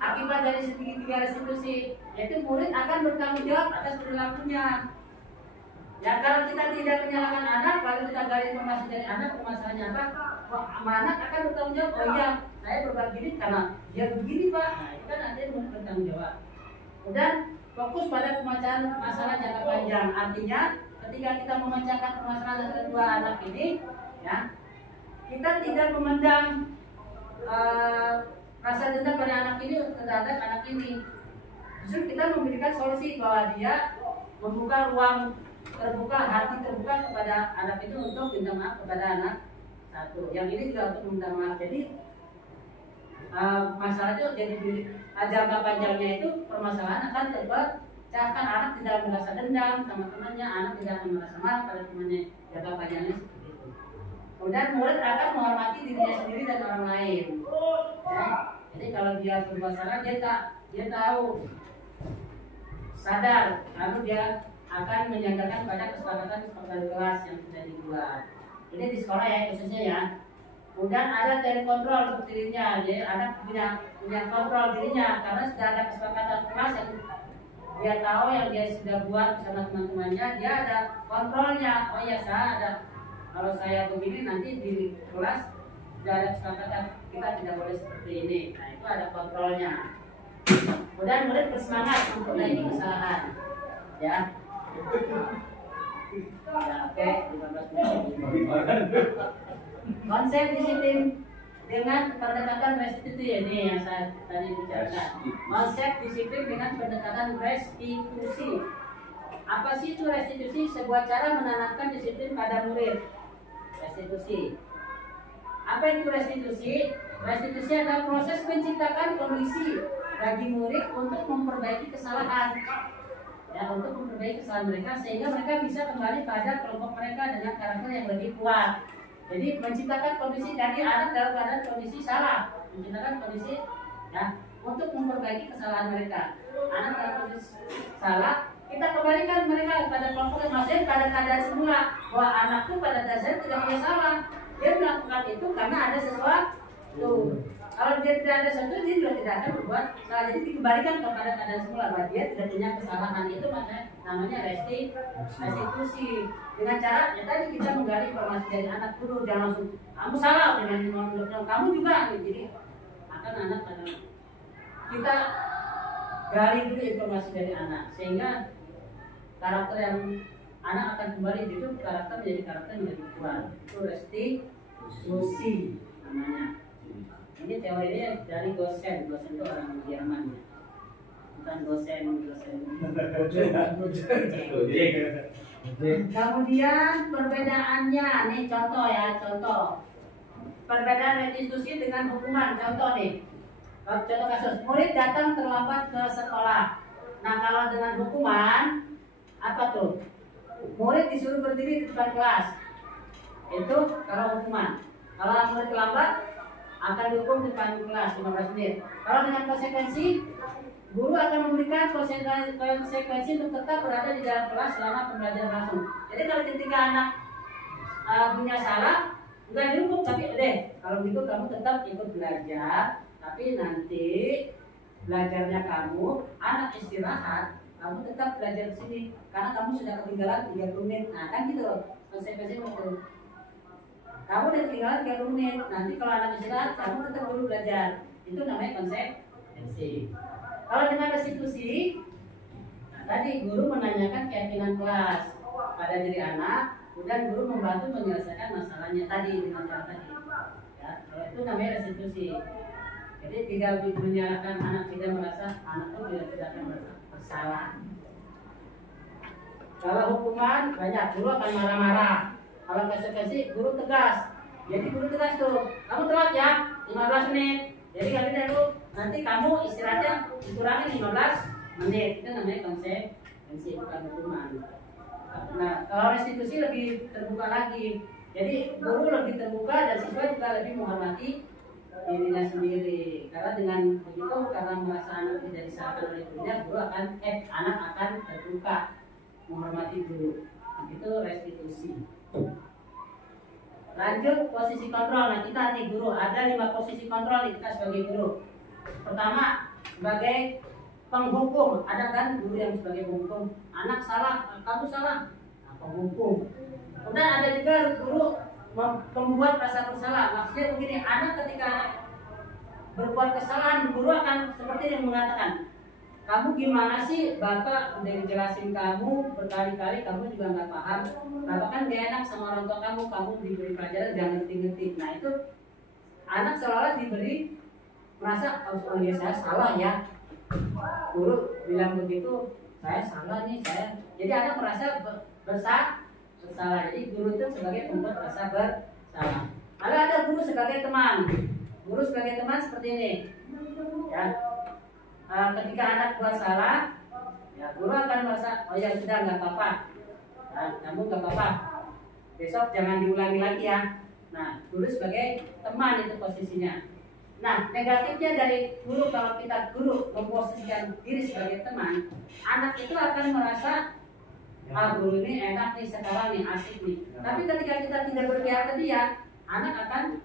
akibat dari segitiga restitusi? Yaitu murid akan bertanggung jawab atas perilakunya. Ya, kalau kita tidak menyalahkan anak, lalu kita gali informasi dari anak, permasalahannya apa? Anak akan bertanggung jawab. Oh iya, saya berbuat gini karena dia begini Pak. Nah, itu kan nanti bertanggung jawab. Kemudian fokus pada pemecahan masalah jangka panjang. Artinya, ketika kita memecahkan permasalahan antara dua anak ini, ya, kita tidak memendam rasa dendam pada anak ini terhadap anak ini. Justru kita memberikan solusi bahwa dia membuka ruang hati terbuka kepada anak itu untuk minta maaf kepada anak satu. Yang ini juga untuk minta maaf. Jadi masalah itu jadi jangka panjangnya itu permasalahan akan terpecahkan, anak tidak merasa dendam sama temannya, anak tidak akan merasa marah pada temannya. Jangka panjangnya seperti itu. Kemudian murid akan menghormati dirinya sendiri dan orang lain. Ya. Jadi kalau dia berbuat salah, dia tahu, sadar, lalu dia akan menyandarkan pada kesepakatan kelas yang sudah dibuat. Ini di sekolah ya khususnya ya. Kemudian ada dari kontrol untuk dirinya, jadi anak punya kontrol dirinya karena sudah ada kesepakatan kelas yang dia tahu, yang dia sudah buat bersama teman-temannya, dia ada kontrolnya. Oh ya, kalau saya begini nanti di kelas sudah ada kesepakatan kita tidak boleh seperti ini. Nah, itu ada kontrolnya. Kemudian murid bersemangat untuk menaiki kesalahan. Ya. Ya, oke, 15 menit. Konsep disiplin dengan pendekatan restitusi ini yang saya tadi bicarakan. Konsep disiplin dengan pendekatan restitusi. Apa sih itu restitusi? Sebuah cara menanamkan disiplin pada murid. Restitusi. Apa itu restitusi? Restitusi adalah proses menciptakan kondisi bagi murid untuk memperbaiki kesalahan. Ya, untuk memperbaiki kesalahan mereka sehingga mereka bisa kembali pada kelompok mereka dengan karakter yang lebih kuat. Jadi menciptakan kondisi dari anak dalam keadaan kondisi salah, menciptakan kondisi ya untuk memperbaiki kesalahan mereka. Anak dalam kondisi salah, kita kembalikan mereka pada kelompok masing pada keadaan semula bahwa anak itu pada dasarnya tidak punya salah. Dia melakukan itu karena ada sesuatu. Kalau dia tidak ada sesuatu, dia juga tidak akan berbuat salah. Jadi dikembalikan kepada keadaan semula bahwa dia tidak punya kesalahan. Itu namanya restitusi. Dengan cara ya tadi kita menggali informasi dari anak dulu, jangan langsung kamu salah dengan kamu juga. Jadi akan anak kita gali dulu informasi dari anak sehingga karakter yang anak akan kembali justru karakter menjadi karakter yang lebih kuat. Itu restitusi namanya. Ini teorinya dari Gosen itu orang Jerman, bukan dosen. Kemudian perbedaannya, nih contoh ya, contoh perbedaan restitusi dengan hukuman. Contoh nih, contoh kasus murid datang terlambat ke sekolah. Nah kalau dengan hukuman apa tuh? Murid disuruh berdiri di depan kelas. Itu kalau hukuman. Kalau murid terlambat akan dihukum di depan kelas 15 menit. Kalau dengan konsekuensi, guru akan memberikan konsekuensi untuk tetap berada di dalam kelas selama pembelajaran langsung. Jadi kalau ketika anak punya salah, bukan dihukum, tapi kalau begitu kamu tetap ikut belajar, tapi nanti belajarnya kamu, anak istirahat, kamu tetap belajar di sini karena kamu sudah ketinggalan 30 menit. Nah kan gitu konsekuensinya itu. Kamu udah ketinggalan 30 menit, nanti kalau anak istirahat, kamu tetap dulu belajar. Itu namanya konsekuensi. Kalau dengan restitusi, tadi guru menanyakan keyakinan kelas pada diri anak, kemudian guru membantu menyelesaikan masalahnya tadi dengan cara tadi. Ya, kalau itu namanya restitusi. Jadi tidak menyalahkan anak, tidak merasa anak itu tidak akan merasa bersalah. Kalau hukuman banyak, guru akan marah-marah. Kalau konsekuensi guru tegas. Jadi guru tegas tuh, kamu telat ya 15 menit. Jadi kali itu nanti kamu istirahatnya dikurangi 15 menit. Itu namanya konsekuensi, bukan hukuman. Nah, kalau restitusi lebih terbuka lagi. Jadi guru lebih terbuka dan siswa juga lebih menghormati dirinya sendiri. Karena dengan begitu, karena merasa anak tidak disalahkan oleh gurunya, guru akan anak akan terbuka menghormati guru. Itu restitusi. Lanjut posisi kontrol. Nah kita nih guru ada 5 posisi kontrol nih kita sebagai guru. Pertama sebagai penghukum, ada kan guru yang sebagai penghukum. Anak salah, kamu salah, penghukum. Kemudian ada juga guru membuat rasa bersalah. Maksudnya begini, anak ketika berbuat kesalahan, guru akan seperti yang mengatakan, kamu gimana sih, bapak udah dijelasin kamu berkali-kali, kamu juga nggak paham. Bapak kan gak enak sama orang tua kamu diberi pelajaran jangan ngerti-ngerti. Nah itu anak seolah diberi merasa oh ya saya salah ya. Guru bilang begitu, saya salah nih saya. Jadi anak merasa bersalah. Jadi guru itu sebagai pembuat rasa bersalah. Lalu ada guru sebagai teman. Guru sebagai teman seperti ini. Ya. Ketika anak buat salah, ya guru akan merasa, oh ya sudah nggak apa-apa, kamu nggak apa-apa, besok jangan diulangi lagi ya. Nah, guru sebagai teman itu posisinya. Nah, negatifnya dari guru kalau kita guru memposisikan diri sebagai teman, anak itu akan merasa, guru ini enak nih sekarang nih asik nih. Tapi ketika kita tidak berpihak ke dia, anak akan,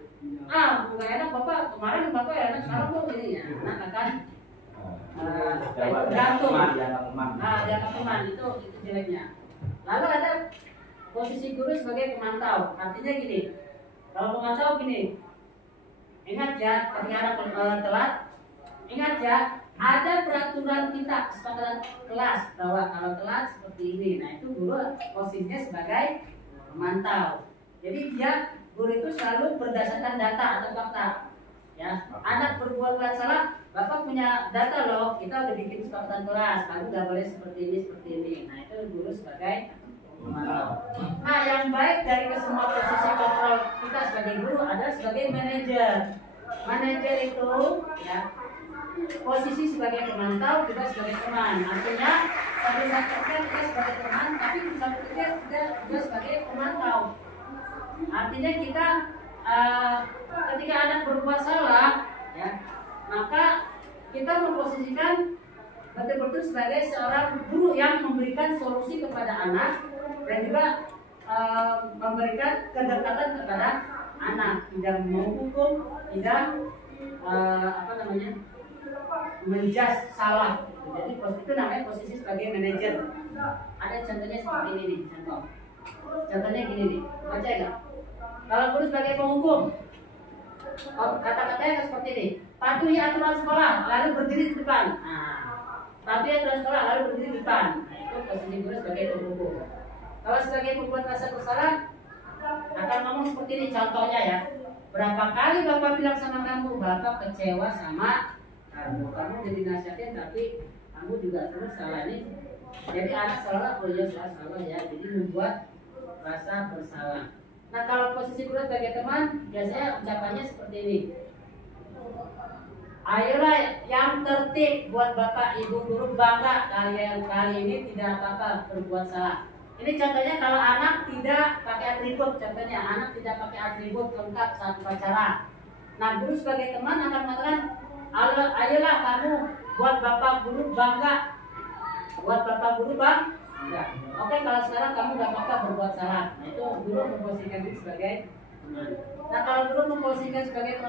nggak enak bapak kemarin bapak enak sekarang kok ini ya. Anak akan gantung, dianggap teman itu jeleknya. Lalu ada posisi guru sebagai pemantau. Artinya gini, kalau pemantau gini, ingat ya ketika anak telat, ingat ya ada peraturan kita kesepakatan kelas bahwa kalau telat seperti ini. Nah itu guru posisinya sebagai pemantau. Jadi dia guru itu selalu berdasarkan data atau fakta. Ya, anak berbuat salah, Bapak punya data loh, kita udah bikin kesepakatan kelas, kamu nggak boleh seperti ini. Nah itu guru sebagai pemantau. Nah yang baik dari kesemua posisi kontrol kita sebagai guru adalah sebagai manajer. Manajer itu ya posisi sebagai pemantau juga sebagai teman. Artinya pada saat kita sebagai teman, tapi bisa kita juga sebagai pemantau. Artinya kita ketika anak berbuat salah, ya, maka kita memposisikan betul-betul sebagai seorang guru yang memberikan solusi kepada anak dan juga memberikan kedekatan kepada anak, tidak menghukum, tidak menjas salah. Jadi itu namanya posisi sebagai manajer. Ada contohnya seperti ini nih, contohnya gini nih, baca ya. Kalau guru sebagai penghukum, kata-katanya seperti ini: patuhi aturan sekolah, lalu berdiri di depan. Patuhi aturan sekolah, lalu berdiri di depan. Nah, itu posisi guru sebagai penghukum. Kalau sebagai pembuat rasa bersalah, akan ngomong seperti ini, contohnya ya. Berapa kali Bapak bilang sama kamu, Bapak kecewa sama kamu jadi nasihatin, tapi kamu juga terus salah nih. Jadi anak salah, salah ya. Jadi membuat rasa bersalah. Nah kalau posisi guru sebagai teman, biasanya ucapannya seperti ini: ayolah yang tertib, buat Bapak Ibu guru bangga kalian kali ini tidak apa-apa berbuat salah. Ini contohnya kalau anak tidak pakai atribut, contohnya anak tidak pakai atribut lengkap saat upacara. Nah guru sebagai teman akan mengatakan, ayolah kamu buat Bapak guru bangga, buat Bapak guru bangga. Oke, kalau sekarang kamu gak apa-apa berbuat salah. Nah, itu guru memposisikan diri sebagai teman. Nah kalau guru memposisikan sebagai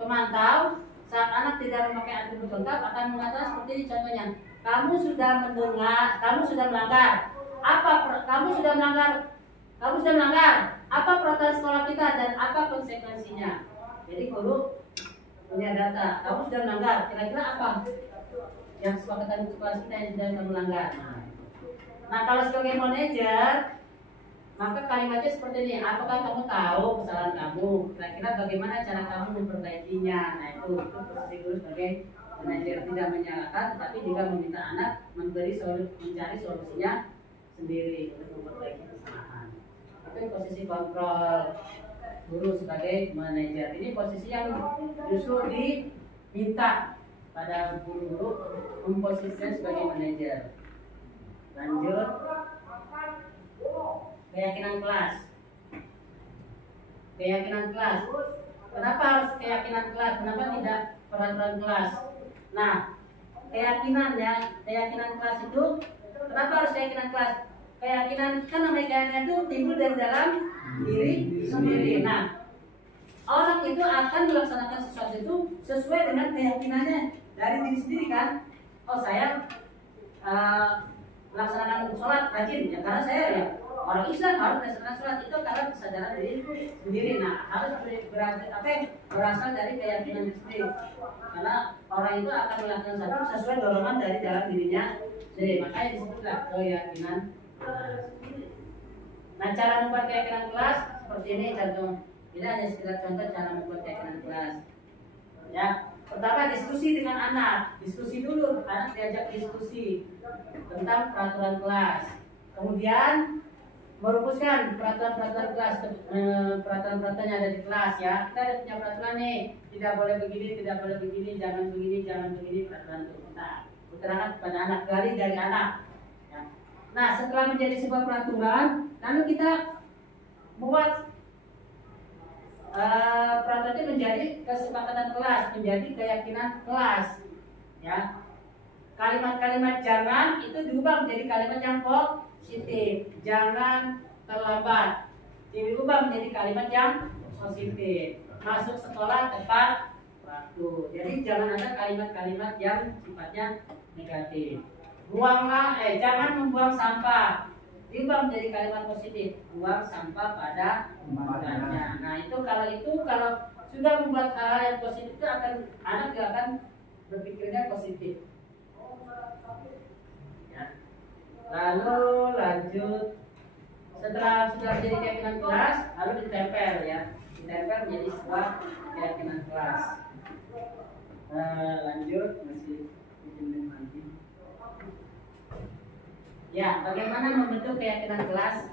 pemantau, saat anak tidak memakai atribut lengkap akan mengatakan seperti ini contohnya: kamu sudah mendengar, kamu sudah melanggar. Kamu sudah melanggar apa peraturan sekolah kita dan apa konsekuensinya. Jadi guru punya data, kamu sudah melanggar, kira-kira apa yang kesepakatan sekolah kita yang sudah kamu melanggar. Nah kalau sebagai manajer, maka kalimatnya seperti ini: apakah kamu tahu kesalahan kamu, kira-kira bagaimana cara kamu memperbaikinya. Nah itu posisi guru sebagai manajer, tidak menyalahkan tetapi juga meminta anak mencari solusinya sendiri untuk memperbaiki kesalahan. Itu posisi kontrol guru sebagai manajer. Ini posisi yang justru diminta pada guru-guru memposisikan sebagai manajer. Lanjut, keyakinan kelas. Keyakinan kelas. Kenapa harus keyakinan kelas? Kenapa tidak peraturan kelas? Nah, keyakinan kelas itu, kenapa harus keyakinan kelas? Keyakinan kan namanya keyakinan itu timbul dari dalam diri sendiri. Nah, orang itu akan melaksanakan sesuatu itu sesuai dengan keyakinannya dari diri sendiri kan. Oh saya melaksanakan sholat rajin ya karena saya ya orang Islam harus melaksanakan sholat, itu karena kesadaran diri sendiri. Nah harus berasal dari keyakinan sendiri, karena orang itu akan melakukan sesuatu sesuai dorongan dari dalam dirinya sendiri. Makanya disebutlah keyakinan. Nah cara membuat keyakinan kelas seperti ini contoh. Ini hanya sekedar contoh cara membuat keyakinan kelas. Ya, pertama diskusi dengan anak. Diskusi dulu, anak diajak diskusi tentang peraturan kelas. Kemudian merumuskan peraturan-peraturan kelas, peraturan-peraturan yang ada di kelas ya. Kita ada punya peraturan nih, tidak boleh begini, tidak boleh begini, jangan begini, peraturan itu kita utarakan kepada anak, gali dari anak. Ya. Nah, setelah menjadi sebuah peraturan, lalu kita buat peraturan itu menjadi kesepakatan kelas, menjadi keyakinan kelas. Ya, kalimat-kalimat jangan itu diubah menjadi kalimat yang positif. Jangan terlambat diubah menjadi kalimat yang positif. Masuk sekolah tepat waktu. Jadi jangan ada kalimat-kalimat yang sifatnya negatif. Jangan membuang sampah. Diubah menjadi kalimat positif, buang sampah pada tempatnya. Nah itu kalau sudah membuat hal yang positif itu anak gak akan berpikirnya positif. Ya. Lalu lanjut Setelah sudah menjadi keyakinan kelas, lalu ditempel ya, ditempel menjadi sebuah keyakinan kelas. Lanjut, masih izin lagi. Ya, bagaimana membentuk keyakinan kelas?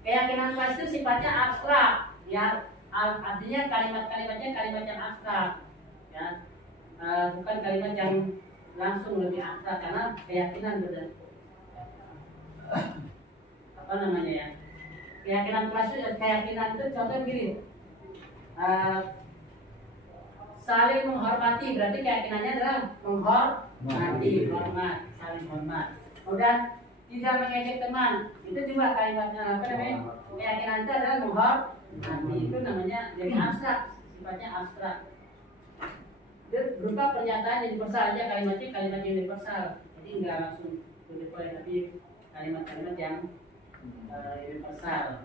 Keyakinan kelas itu sifatnya abstrak, ya, artinya kalimat-kalimatnya kalimat yang abstrak, ya, bukan kalimat yang langsung lebih abstrak karena keyakinan benar. Apa namanya ya? Keyakinan kelas itu, keyakinan itu contoh gini, saling menghormati, berarti keyakinannya adalah menghormati, hormat, saling hormat. Kemudian tidak mengejek teman, itu juga kalimatnya apa namanya? Keyakinan itu adalah menghormati, itu namanya jadi abstrak, sifatnya abstrak. Itu berupa pernyataan universal aja, kalimatnya kalimat universal, jadi nggak langsung universal, tapi kalimat-kalimat yang universal.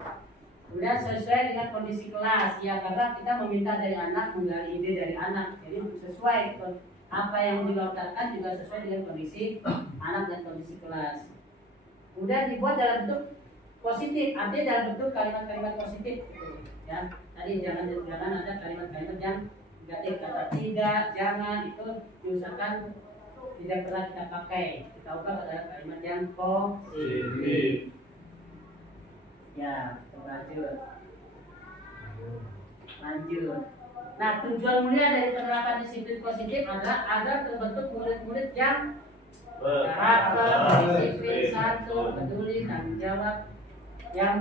Kemudian sesuai dengan kondisi kelas, ya, karena kita meminta dari anak, menggali ide dari anak, jadi sesuai apa yang dilontarkan juga sesuai dengan kondisi anak dan kondisi kelas. Kemudian dibuat dalam bentuk positif, artinya dalam bentuk kalimat-kalimat positif, ya. Tadi jangan ada kalimat-kalimat yang negatif, kata tidak, jangan, itu diusahakan tidak pernah kita pakai. Kita ubah adalah kalimat yang positif. Ya, lanjut. Nah, tujuan mulia dari penerapan disiplin positif adalah agar terbentuk murid-murid yang karakter, disiplin, santun, peduli, tanggung jawab, dan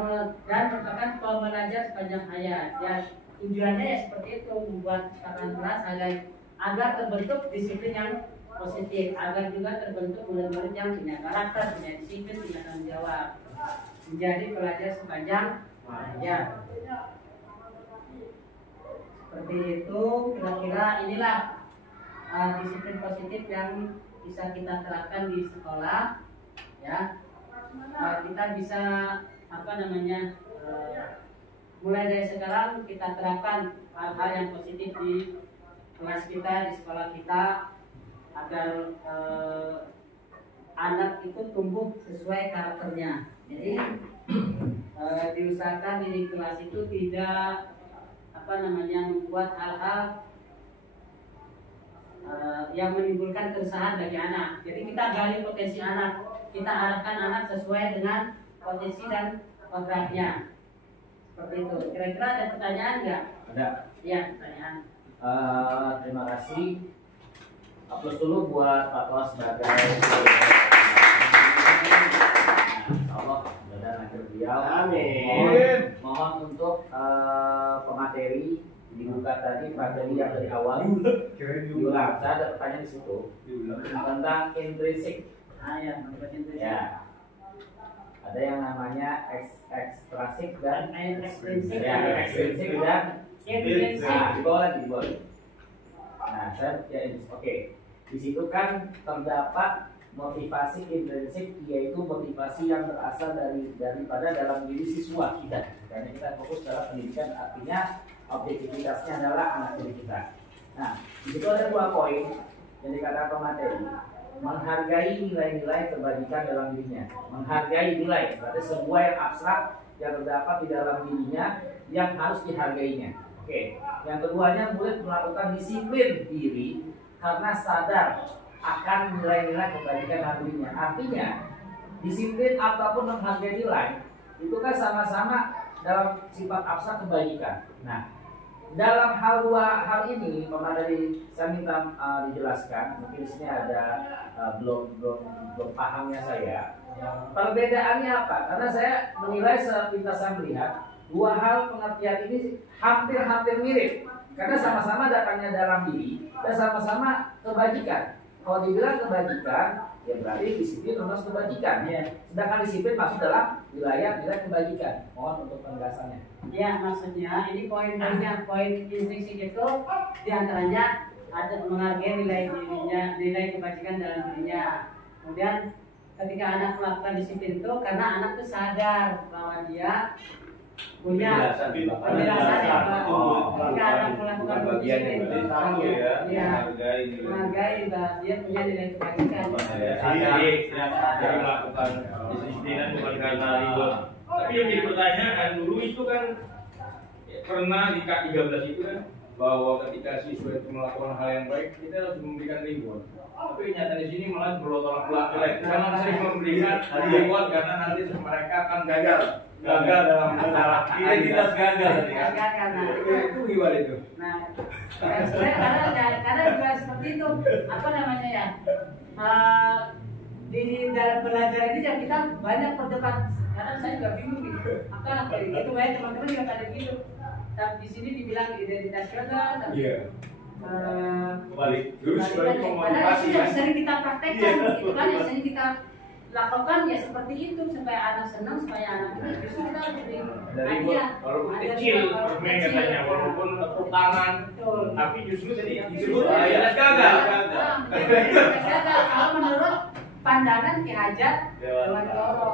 merupakan pembelajar sepanjang hayat. Ya, tujuannya ya seperti itu, membuat tatanan kelas agar terbentuk disiplin yang positif, agar juga terbentuk murid-murid yang punya karakter, punya disiplin, punya tanggung jawab, menjadi pelajar sepanjang hayat. Seperti itu, kira-kira inilah disiplin positif yang bisa kita terapkan di sekolah, ya. Kita bisa apa namanya, mulai dari sekarang kita terapkan hal-hal yang positif di kelas kita, di sekolah kita, agar anak itu tumbuh sesuai karakternya. Jadi diusahakan di kelas itu tidak apa namanya membuat hal-hal yang menimbulkan keresahan bagi anak. Jadi kita gali potensi anak, kita arahkan anak sesuai dengan potensi dan kodratnya. Seperti itu. Kira-kira ada pertanyaan nggak? Ada. Ya, pertanyaan. Terima kasih. Aplaus dulu buat Pak Tos sebagai Allah dan akhir beliau. Amin. Mohon untuk pemateri dibuka tadi materi yang dari awal diulang. Saya ada pertanyaan di situ tentang intrinsik. Ya, intrinsik. Ya. Ada yang namanya ekstrinsik dan ekstrinsik. Ya, ekstrinsik dan intrinsik. Nah, di bawah lagi, di bawah. Nah, saya ya oke. Di situ kan terdapat motivasi intrinsik, yaitu motivasi yang berasal daripada dalam diri siswa kita. Karena kita fokus dalam pendidikan, artinya objektivitasnya adalah anak didik kita. Nah, di situ ada 2 poin yang dikatakan pemateri: menghargai nilai-nilai kebajikan dalam dirinya. Menghargai nilai, berarti sebuah yang abstrak yang terdapat di dalam dirinya yang harus dihargainya. Oke. Yang keduanya, murid melakukan disiplin diri karena sadar akan nilai-nilai kebajikan dalam dirinya. Artinya, disiplin ataupun menghargai nilai itu kan sama-sama dalam sifat abstrak kebajikan. Nah, dalam dua hal ini, pemateri saya minta dijelaskan. Mungkin di sini ada belum pahamnya saya. Perbedaannya apa? Karena saya menilai sepintas saya melihat 2 hal pengertian ini hampir mirip. Karena sama-sama datangnya dalam diri dan sama-sama kebajikan. Kalau dibilang kebajikan, ya berarti disiplin termasuk kebajikan. Ya. Sedangkan disiplin masuk dalam wilayah nilai kebajikan. Mohon untuk penegasannya. Ya, maksudnya ini poin-poinnya, poin intrinsik itu diantaranya ada menghargai nilai dirinya, nilai kebajikan dalam dirinya. Kemudian ketika anak melakukan disiplin itu karena anak itu sadar bahwa dia punya penjelasan yang ketika anak melakukan disiplin itu menghargai bahwa dia punya nilai kebajikan. Jadi melakukan disiplin bukan karena ribut Tapi yang jadi pertanyaan dulu itu kan pernah di K13 itu kan bahwa ketika siswa itu melakukan hal yang baik kita harus memberikan reward. Tapi nyata di sini malah bertolak belakang. Jangan sering memberikan reward karena nanti mereka akan gagal dalam identitas gagal tadi kan. Itu gimana itu? Nah, karena juga seperti itu apa namanya ya, di dalam belajar ini ya kita banyak berdebat. Karena saya juga bingung gitu. Apa itu banyak teman-teman juga pada gitu. Tapi di sini dibilang identitas gagal. Iya. Balik terus balik padahal itu memotivasi yang kan. sering kita praktekkan gitu kan, yang sering kita lakukan ya seperti itu supaya anak senang, supaya anak ini justru kita harus beri Dari hadiah. walaupun Hadiah kecil walaupun bermain kecil. katanya, walaupun tepuk tangan, Betul. tapi justru tadi disebut identitas gagal. Identitas gagal kalau menurut pandangan Ki Hajar Dewan Toro.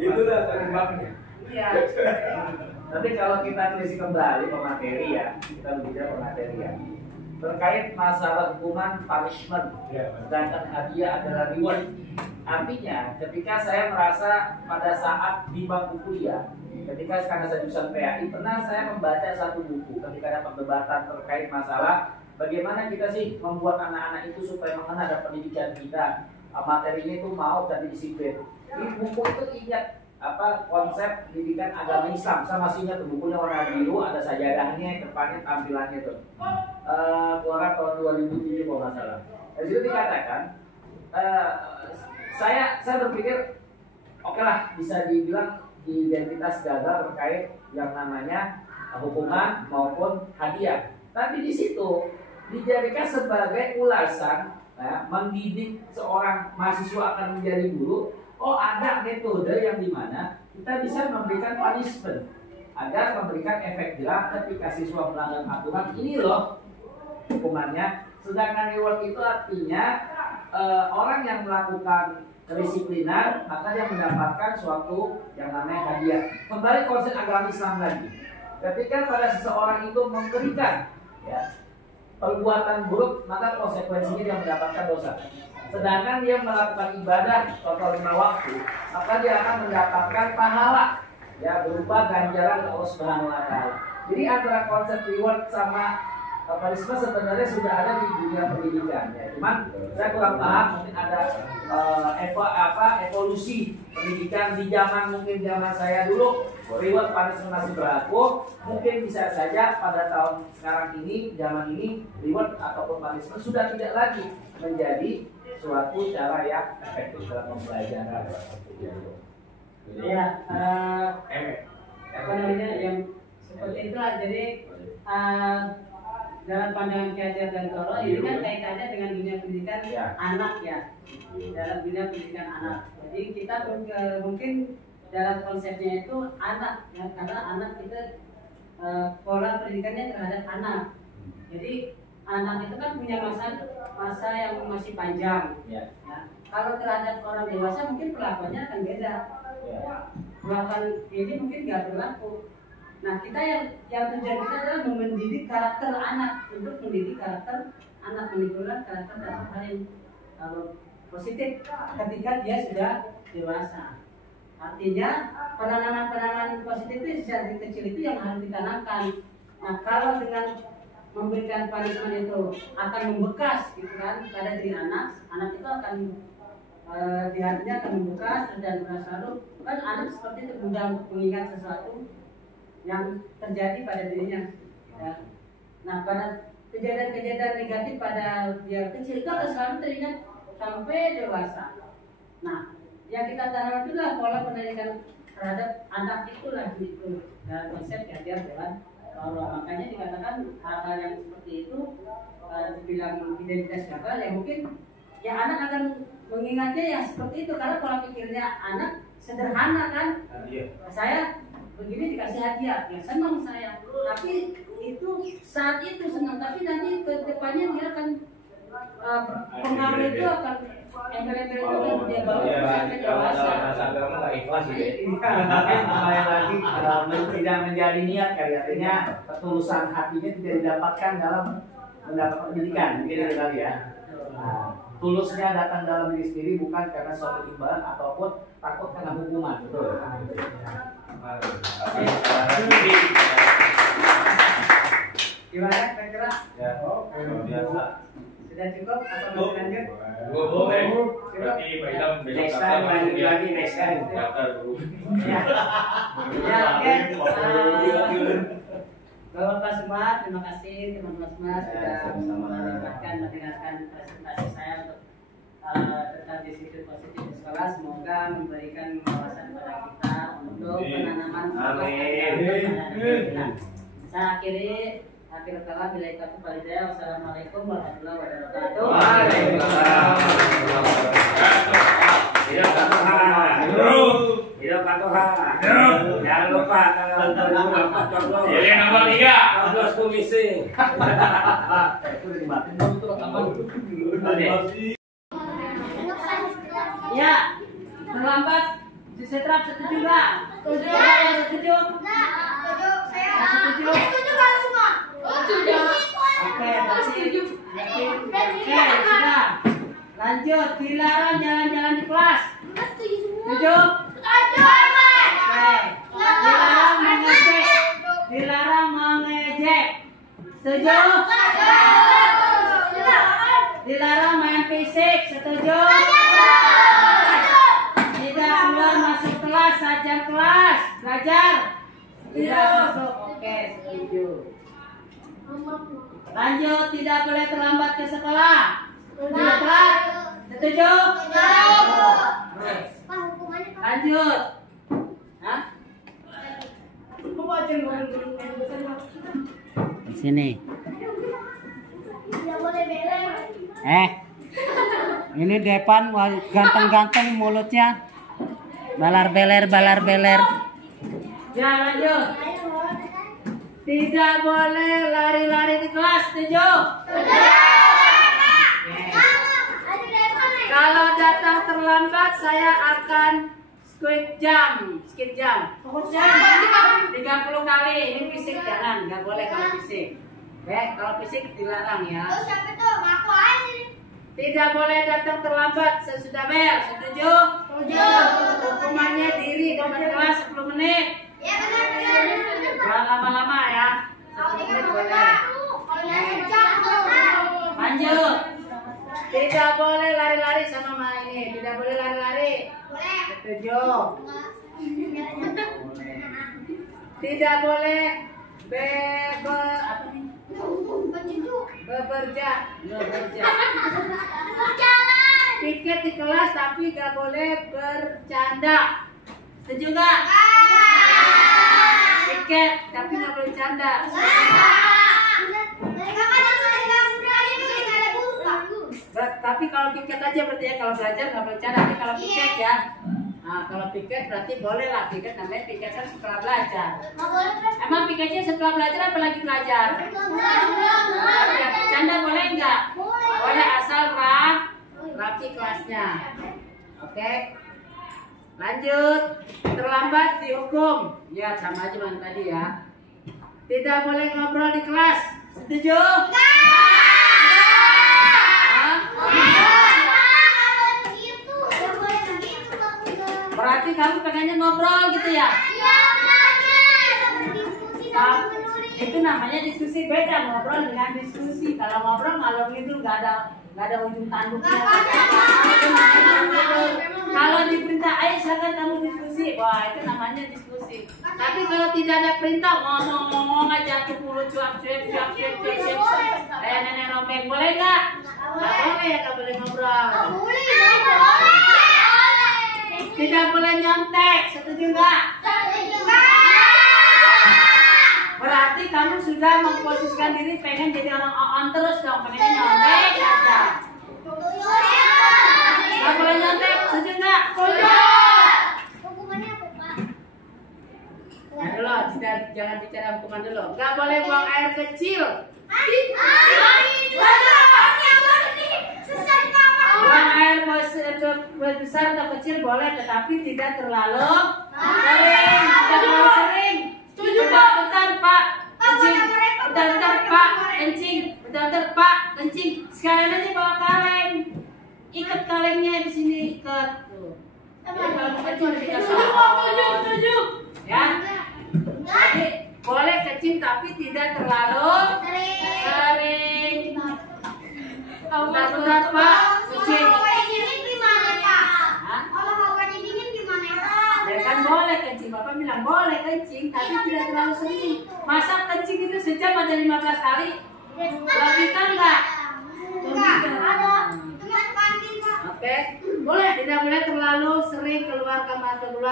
Itulah terjemahannya. Iya. Tapi kalau kita telisik kembali pemateri ya, kita berbicara pemateri ya, terkait masalah hukuman punishment, sedangkan hadiah adalah reward. Artinya, ketika saya merasa pada saat di bangku kuliah, ketika karena saya jurusan PAI, pernah saya membaca satu buku ketika ada perdebatan terkait masalah bagaimana kita sih membuat anak-anak itu supaya mengenal ada pendidikan kita, materinya itu mau dan disiplin. Di buku itu ingat apa konsep pendidikan agama Islam, sama masih ingat bukunya warna biru, ada sajadahnya, depannya tampilannya tuh keluaran tahun 2007 kalau nggak salah. Dari situ dikatakan saya berpikir oke lah bisa dibilang identitas gagal terkait yang namanya hukuman maupun hadiah, tapi di situ dijadikan sebagai ulasan mendidik seorang mahasiswa akan menjadi guru. Oh, ada metode yang dimana kita bisa memberikan punishment agar memberikan efek jerah ketika siswa melanggar aturan. Ini loh hukumannya. Sedangkan reward itu artinya orang yang melakukan kedisiplinan maka dia mendapatkan suatu yang namanya hadiah. Kembali konsep agama Islam lagi. Ketika pada seseorang itu memberikan ya perbuatan buruk, maka konsekuensinya dia mendapatkan dosa. Sedangkan dia melakukan ibadah total 5 waktu, maka dia akan mendapatkan pahala ya berupa ganjaran Allah Subhanahu wa taala. Jadi antara konsep reward sama punishment sebenarnya sudah ada di dunia pendidikan ya. Cuman saya kurang paham, mungkin ada evolusi pendidikan di zaman saya dulu reward punishment masih berlaku. Mungkin bisa saja pada tahun sekarang ini, zaman ini reward ataupun punishment sudah tidak lagi menjadi suatu cara yang efektif dalam pembelajaran. Ya, apa namanya yang seperti itulah. Jadi dalam pandangan Ki Hajar dan Toro ini kan kaitannya dengan dunia pendidikan anak ya, dalam dunia pendidikan anak. Jadi kita mungkin dalam konsepnya itu anak ya, karena anak kita pola pendidikannya terhadap anak. Jadi anak itu kan punya masa yang masih panjang. Ya. Kalau terhadap orang dewasa mungkin perlakuannya akan beda. Perlakuan ini mungkin nggak berlaku. Nah, kita yang tujuan kita adalah mendidik karakter anak, untuk mendidik karakter anak, menimbulkan karakter dalam hal yang positif ketika dia sudah dewasa. Artinya penanaman positif itu sejak kecil itu yang harus ditanamkan. Nah, kalau dengan memberikan punishment itu akan membekas gitu kan pada diri anak itu akan di hatinya akan membekas dan selalu kan anak seperti itu mudah untuk mengingat sesuatu yang terjadi pada dirinya ya. Nah, pada kejadian-kejadian negatif pada dia kecil itu akan selalu teringat sampai dewasa. Nah, yang kita tanam itulah pola pendidikan terhadap anak itulah gitu dalam konsep Ki Hajar Dewan Toro. Makanya dikatakan hal-hal yang seperti itu dibilang identitas gagal ya, mungkin ya anak akan mengingatnya ya seperti itu karena pola pikirnya anak sederhana kan. Saya begini dikasih hadiah ya senang saya, tapi itu saat itu senang, tapi nanti ke depannya dia akan pengaruh itu akan embel-embel itu kan dia bawa sampai dewasa. Agama nggak ikhlas gitu ya. Mungkin kembali lagi tidak menjadi niat kali, artinya ketulusan hatinya tidak didapatkan dalam mendapat pendidikan, mungkin kali ya. Nah, tulusnya datang dalam diri sendiri bukan karena suatu imbalan ataupun takut kena hukuman, betul. Gimana kira-kira? Ya, biasa. Sudah cukup atau masih lanjut? Boleh. Berarti Pak Idam besok Next time lanjut lagi next time. daftar dulu. Ya, ya oke. Bapak semua, terima kasih teman-teman semua sudah mendengarkan presentasi saya untuk tentang disiplin positif di sekolah. Semoga memberikan wawasan kepada kita untuk penanaman kita. Saya akhiri kalam bila itu kepada wassalamualaikum warahmatullahi wabarakatuh. Waalaikumsalam warahmatullahi wabarakatuh. Hidup Tuhan. Jangan lupa tanggal 24 Jadi nomor 3. Coblos komisi. Itu udah dimatiin belum tuh rekaman? Ya, terlambat disetrap setuju nggak? Setuju. Setuju. Setuju. Oke, berarti oke, sudah. Lanjut, dilarang jalan-jalan di kelas. Setuju? Oke. Dilarang mengejek. Dilarang mengejek. Setuju? Dilarang main fisik. Setuju? Tidak keluar masuk kelas saat jam kelas. Belajar? Tidak masuk. Oke, setuju. Lanjut, tidak boleh terlambat ke sekolah. Tidak telat. Setuju? Lanjut. Hah? Di sini. Ini Depan ganteng-ganteng mulutnya. Balar-beler. Ya, lanjut. Tidak boleh lari-lari di kelas, setuju? Kalau datang terlambat, saya akan skip jam. 30 kali. Ini fisik jangan, nggak boleh kalau fisik. Kalau fisik dilarang ya. Tidak boleh datang terlambat sesudah bel, setuju? Hukumannya diri dompet kelas 10 menit. Jangan lama-lama ya. 10 menit boleh. Lanjut. Tidak boleh lari-lari sama ini. Tidak boleh lari-lari. Setuju. Tidak boleh bekerja. Piket di kelas tapi gak boleh bercanda. Setuju gak? Piket tapi gak boleh bercanda. Tapi kalau piket aja berarti ya, kalau belajar nggak boleh bercanda. Tapi kalau piket ya, nah kalau piket berarti boleh lah. Piket namanya piket kan setelah belajar. Emang piketnya setelah belajar apa lagi belajar? Ya, bercanda boleh nggak? Boleh asal rapi kelasnya. Oke. Lanjut. Terlambat dihukum. Ya sama aja dengan tadi ya. Tidak boleh ngobrol di kelas. Setuju? Berarti kamu pengennya ngobrol gitu ya? Itu namanya diskusi, beda ngobrol dengan diskusi. Kalau ngobrol ngalor ngidul nggak ada ujung tanduknya. Kalau diperintah, ayo silakan kamu diskusi, wah itu namanya diskusi. Tapi kalau tidak ada perintah, ngomong aja tuh mulut cuap kayak nenek rombeng, boleh nggak? Nggak boleh ya, nggak boleh ngobrol. Tidak boleh nyontek, setuju nggak? Berarti kamu sudah memposisikan diri pengen jadi orang on terus dong, pengennya nyontek aja. Nggak boleh nyontek, setuju nggak? Hukumannya apa, Pak? Nah dulu, jangan bicara hukuman dulu. Nggak boleh buang air kecil. Buang air besar atau kecil boleh, tetapi tidak terlalu sering. Tidak terlalu sering. Bentar Pak, kencing. Bentar Pak, kencing. Bentar Pak, kencing. Sekalian aja bawa kaleng. olengnya di sini ikat. Tuh. Jadi kalau kecil dikasih. Tujuh. Ya. Jadi boleh kecil tapi tidak terlalu sering. Berapa kecil? Ya kan boleh kencing, Bapak bilang boleh kencing, tapi tidak terlalu sering. Masa kencing itu sejam ada 15 kali? Logika enggak? Oke, boleh. Tidak boleh terlalu sering keluar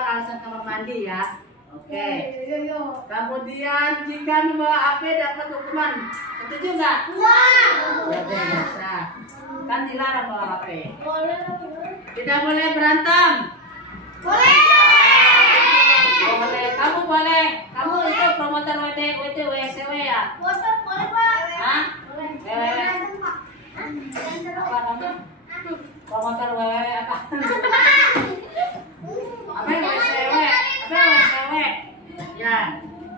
alasan kamar mandi ya. Oke. Kemudian jika membawa HP dapat hukuman, setuju nggak? Oke, bisa. Kan dilarang bawa HP. Tidak boleh berantem. Boleh. Kamu boleh. Kamu itu promotor WCW ya? Boleh, Pak. Hah? WWW. Apa kamu? Promotor WWW apa? Apa WCW? Apa WCW? Ya.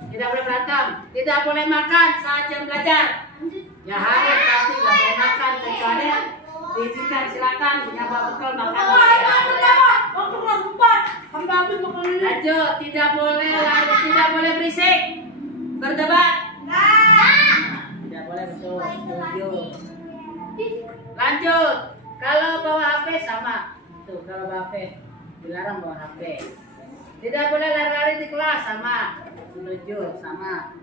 Tidak boleh berantem. Tidak boleh makan saat jam belajar. Ya harus tapi nggak boleh makan kecuali diizinkan, silakan punya bekal makanan. Lanjut, tidak boleh berisik, berdebat. Tidak boleh, betul, setuju. Lanjut, kalau bawa HP sama, tuh kalau bawa HP dilarang bawa HP. Tidak boleh lari-lari di kelas sama, setuju, sama.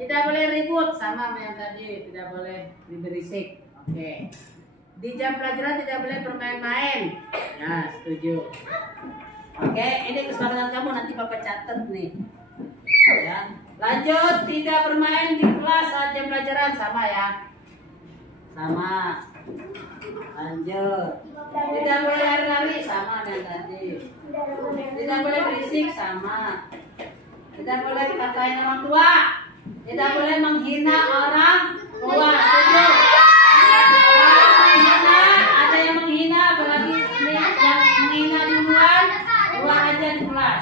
Tidak boleh ribut sama yang tadi, tidak boleh berisik. Oke. Di jam pelajaran tidak boleh bermain-main. Nah, setuju. Oke, ini kesepakatan kamu, nanti Bapak catat nih. Ya. Lanjut, tidak bermain di kelas saat jam pelajaran sama ya. Sama. Lanjut. Tidak boleh lari-lari sama yang tadi. Tidak boleh berisik sama. Tidak boleh katain orang tua. Tidak boleh menghina orang tua. Setuju? Ada yang menghina, apalagi yang menghina duluan, keluar aja di kelas.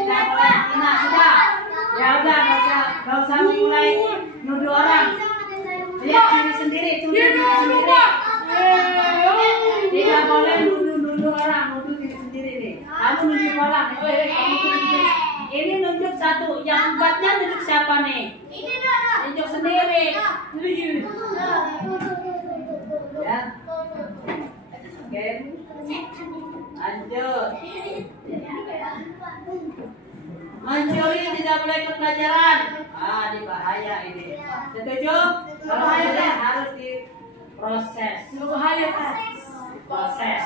Tidak boleh menghina, sudah. Ya udah, nggak usah mulai nuduh orang. Lihat diri sendiri, tuh diri sendiri. Tidak boleh nuduh orang, nuduh diri sendiri nih. Kamu nunjuk orang, kamu nunjuk. Ini nunjuk satu, yang empatnya nunjuk siapa nih? Nunjuk sendiri. Ya. Oke. Lanjut. Mencuri tidak boleh ikut pelajaran. Ah, ini bahaya ini. Setuju? Kalau bahaya harus diproses. Bahaya kan? Proses.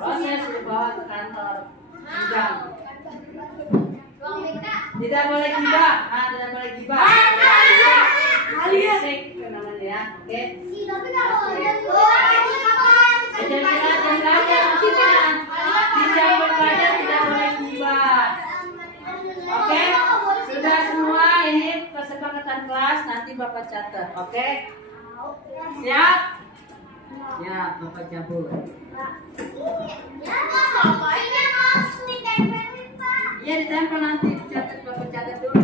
Proses dibawa ke kantor. Sidang. Tidak boleh gibah. Ah, tidak boleh gibah. Alisik namanya ya. Oke. Jam belajar tidak boleh gibah. Oke. Sudah semua ini kesepakatan kelas, nanti Bapak catat. Oke. Siap? Ya, Bapak cabut. Iya, ditempel nanti. Catat, Bapak catat dulu.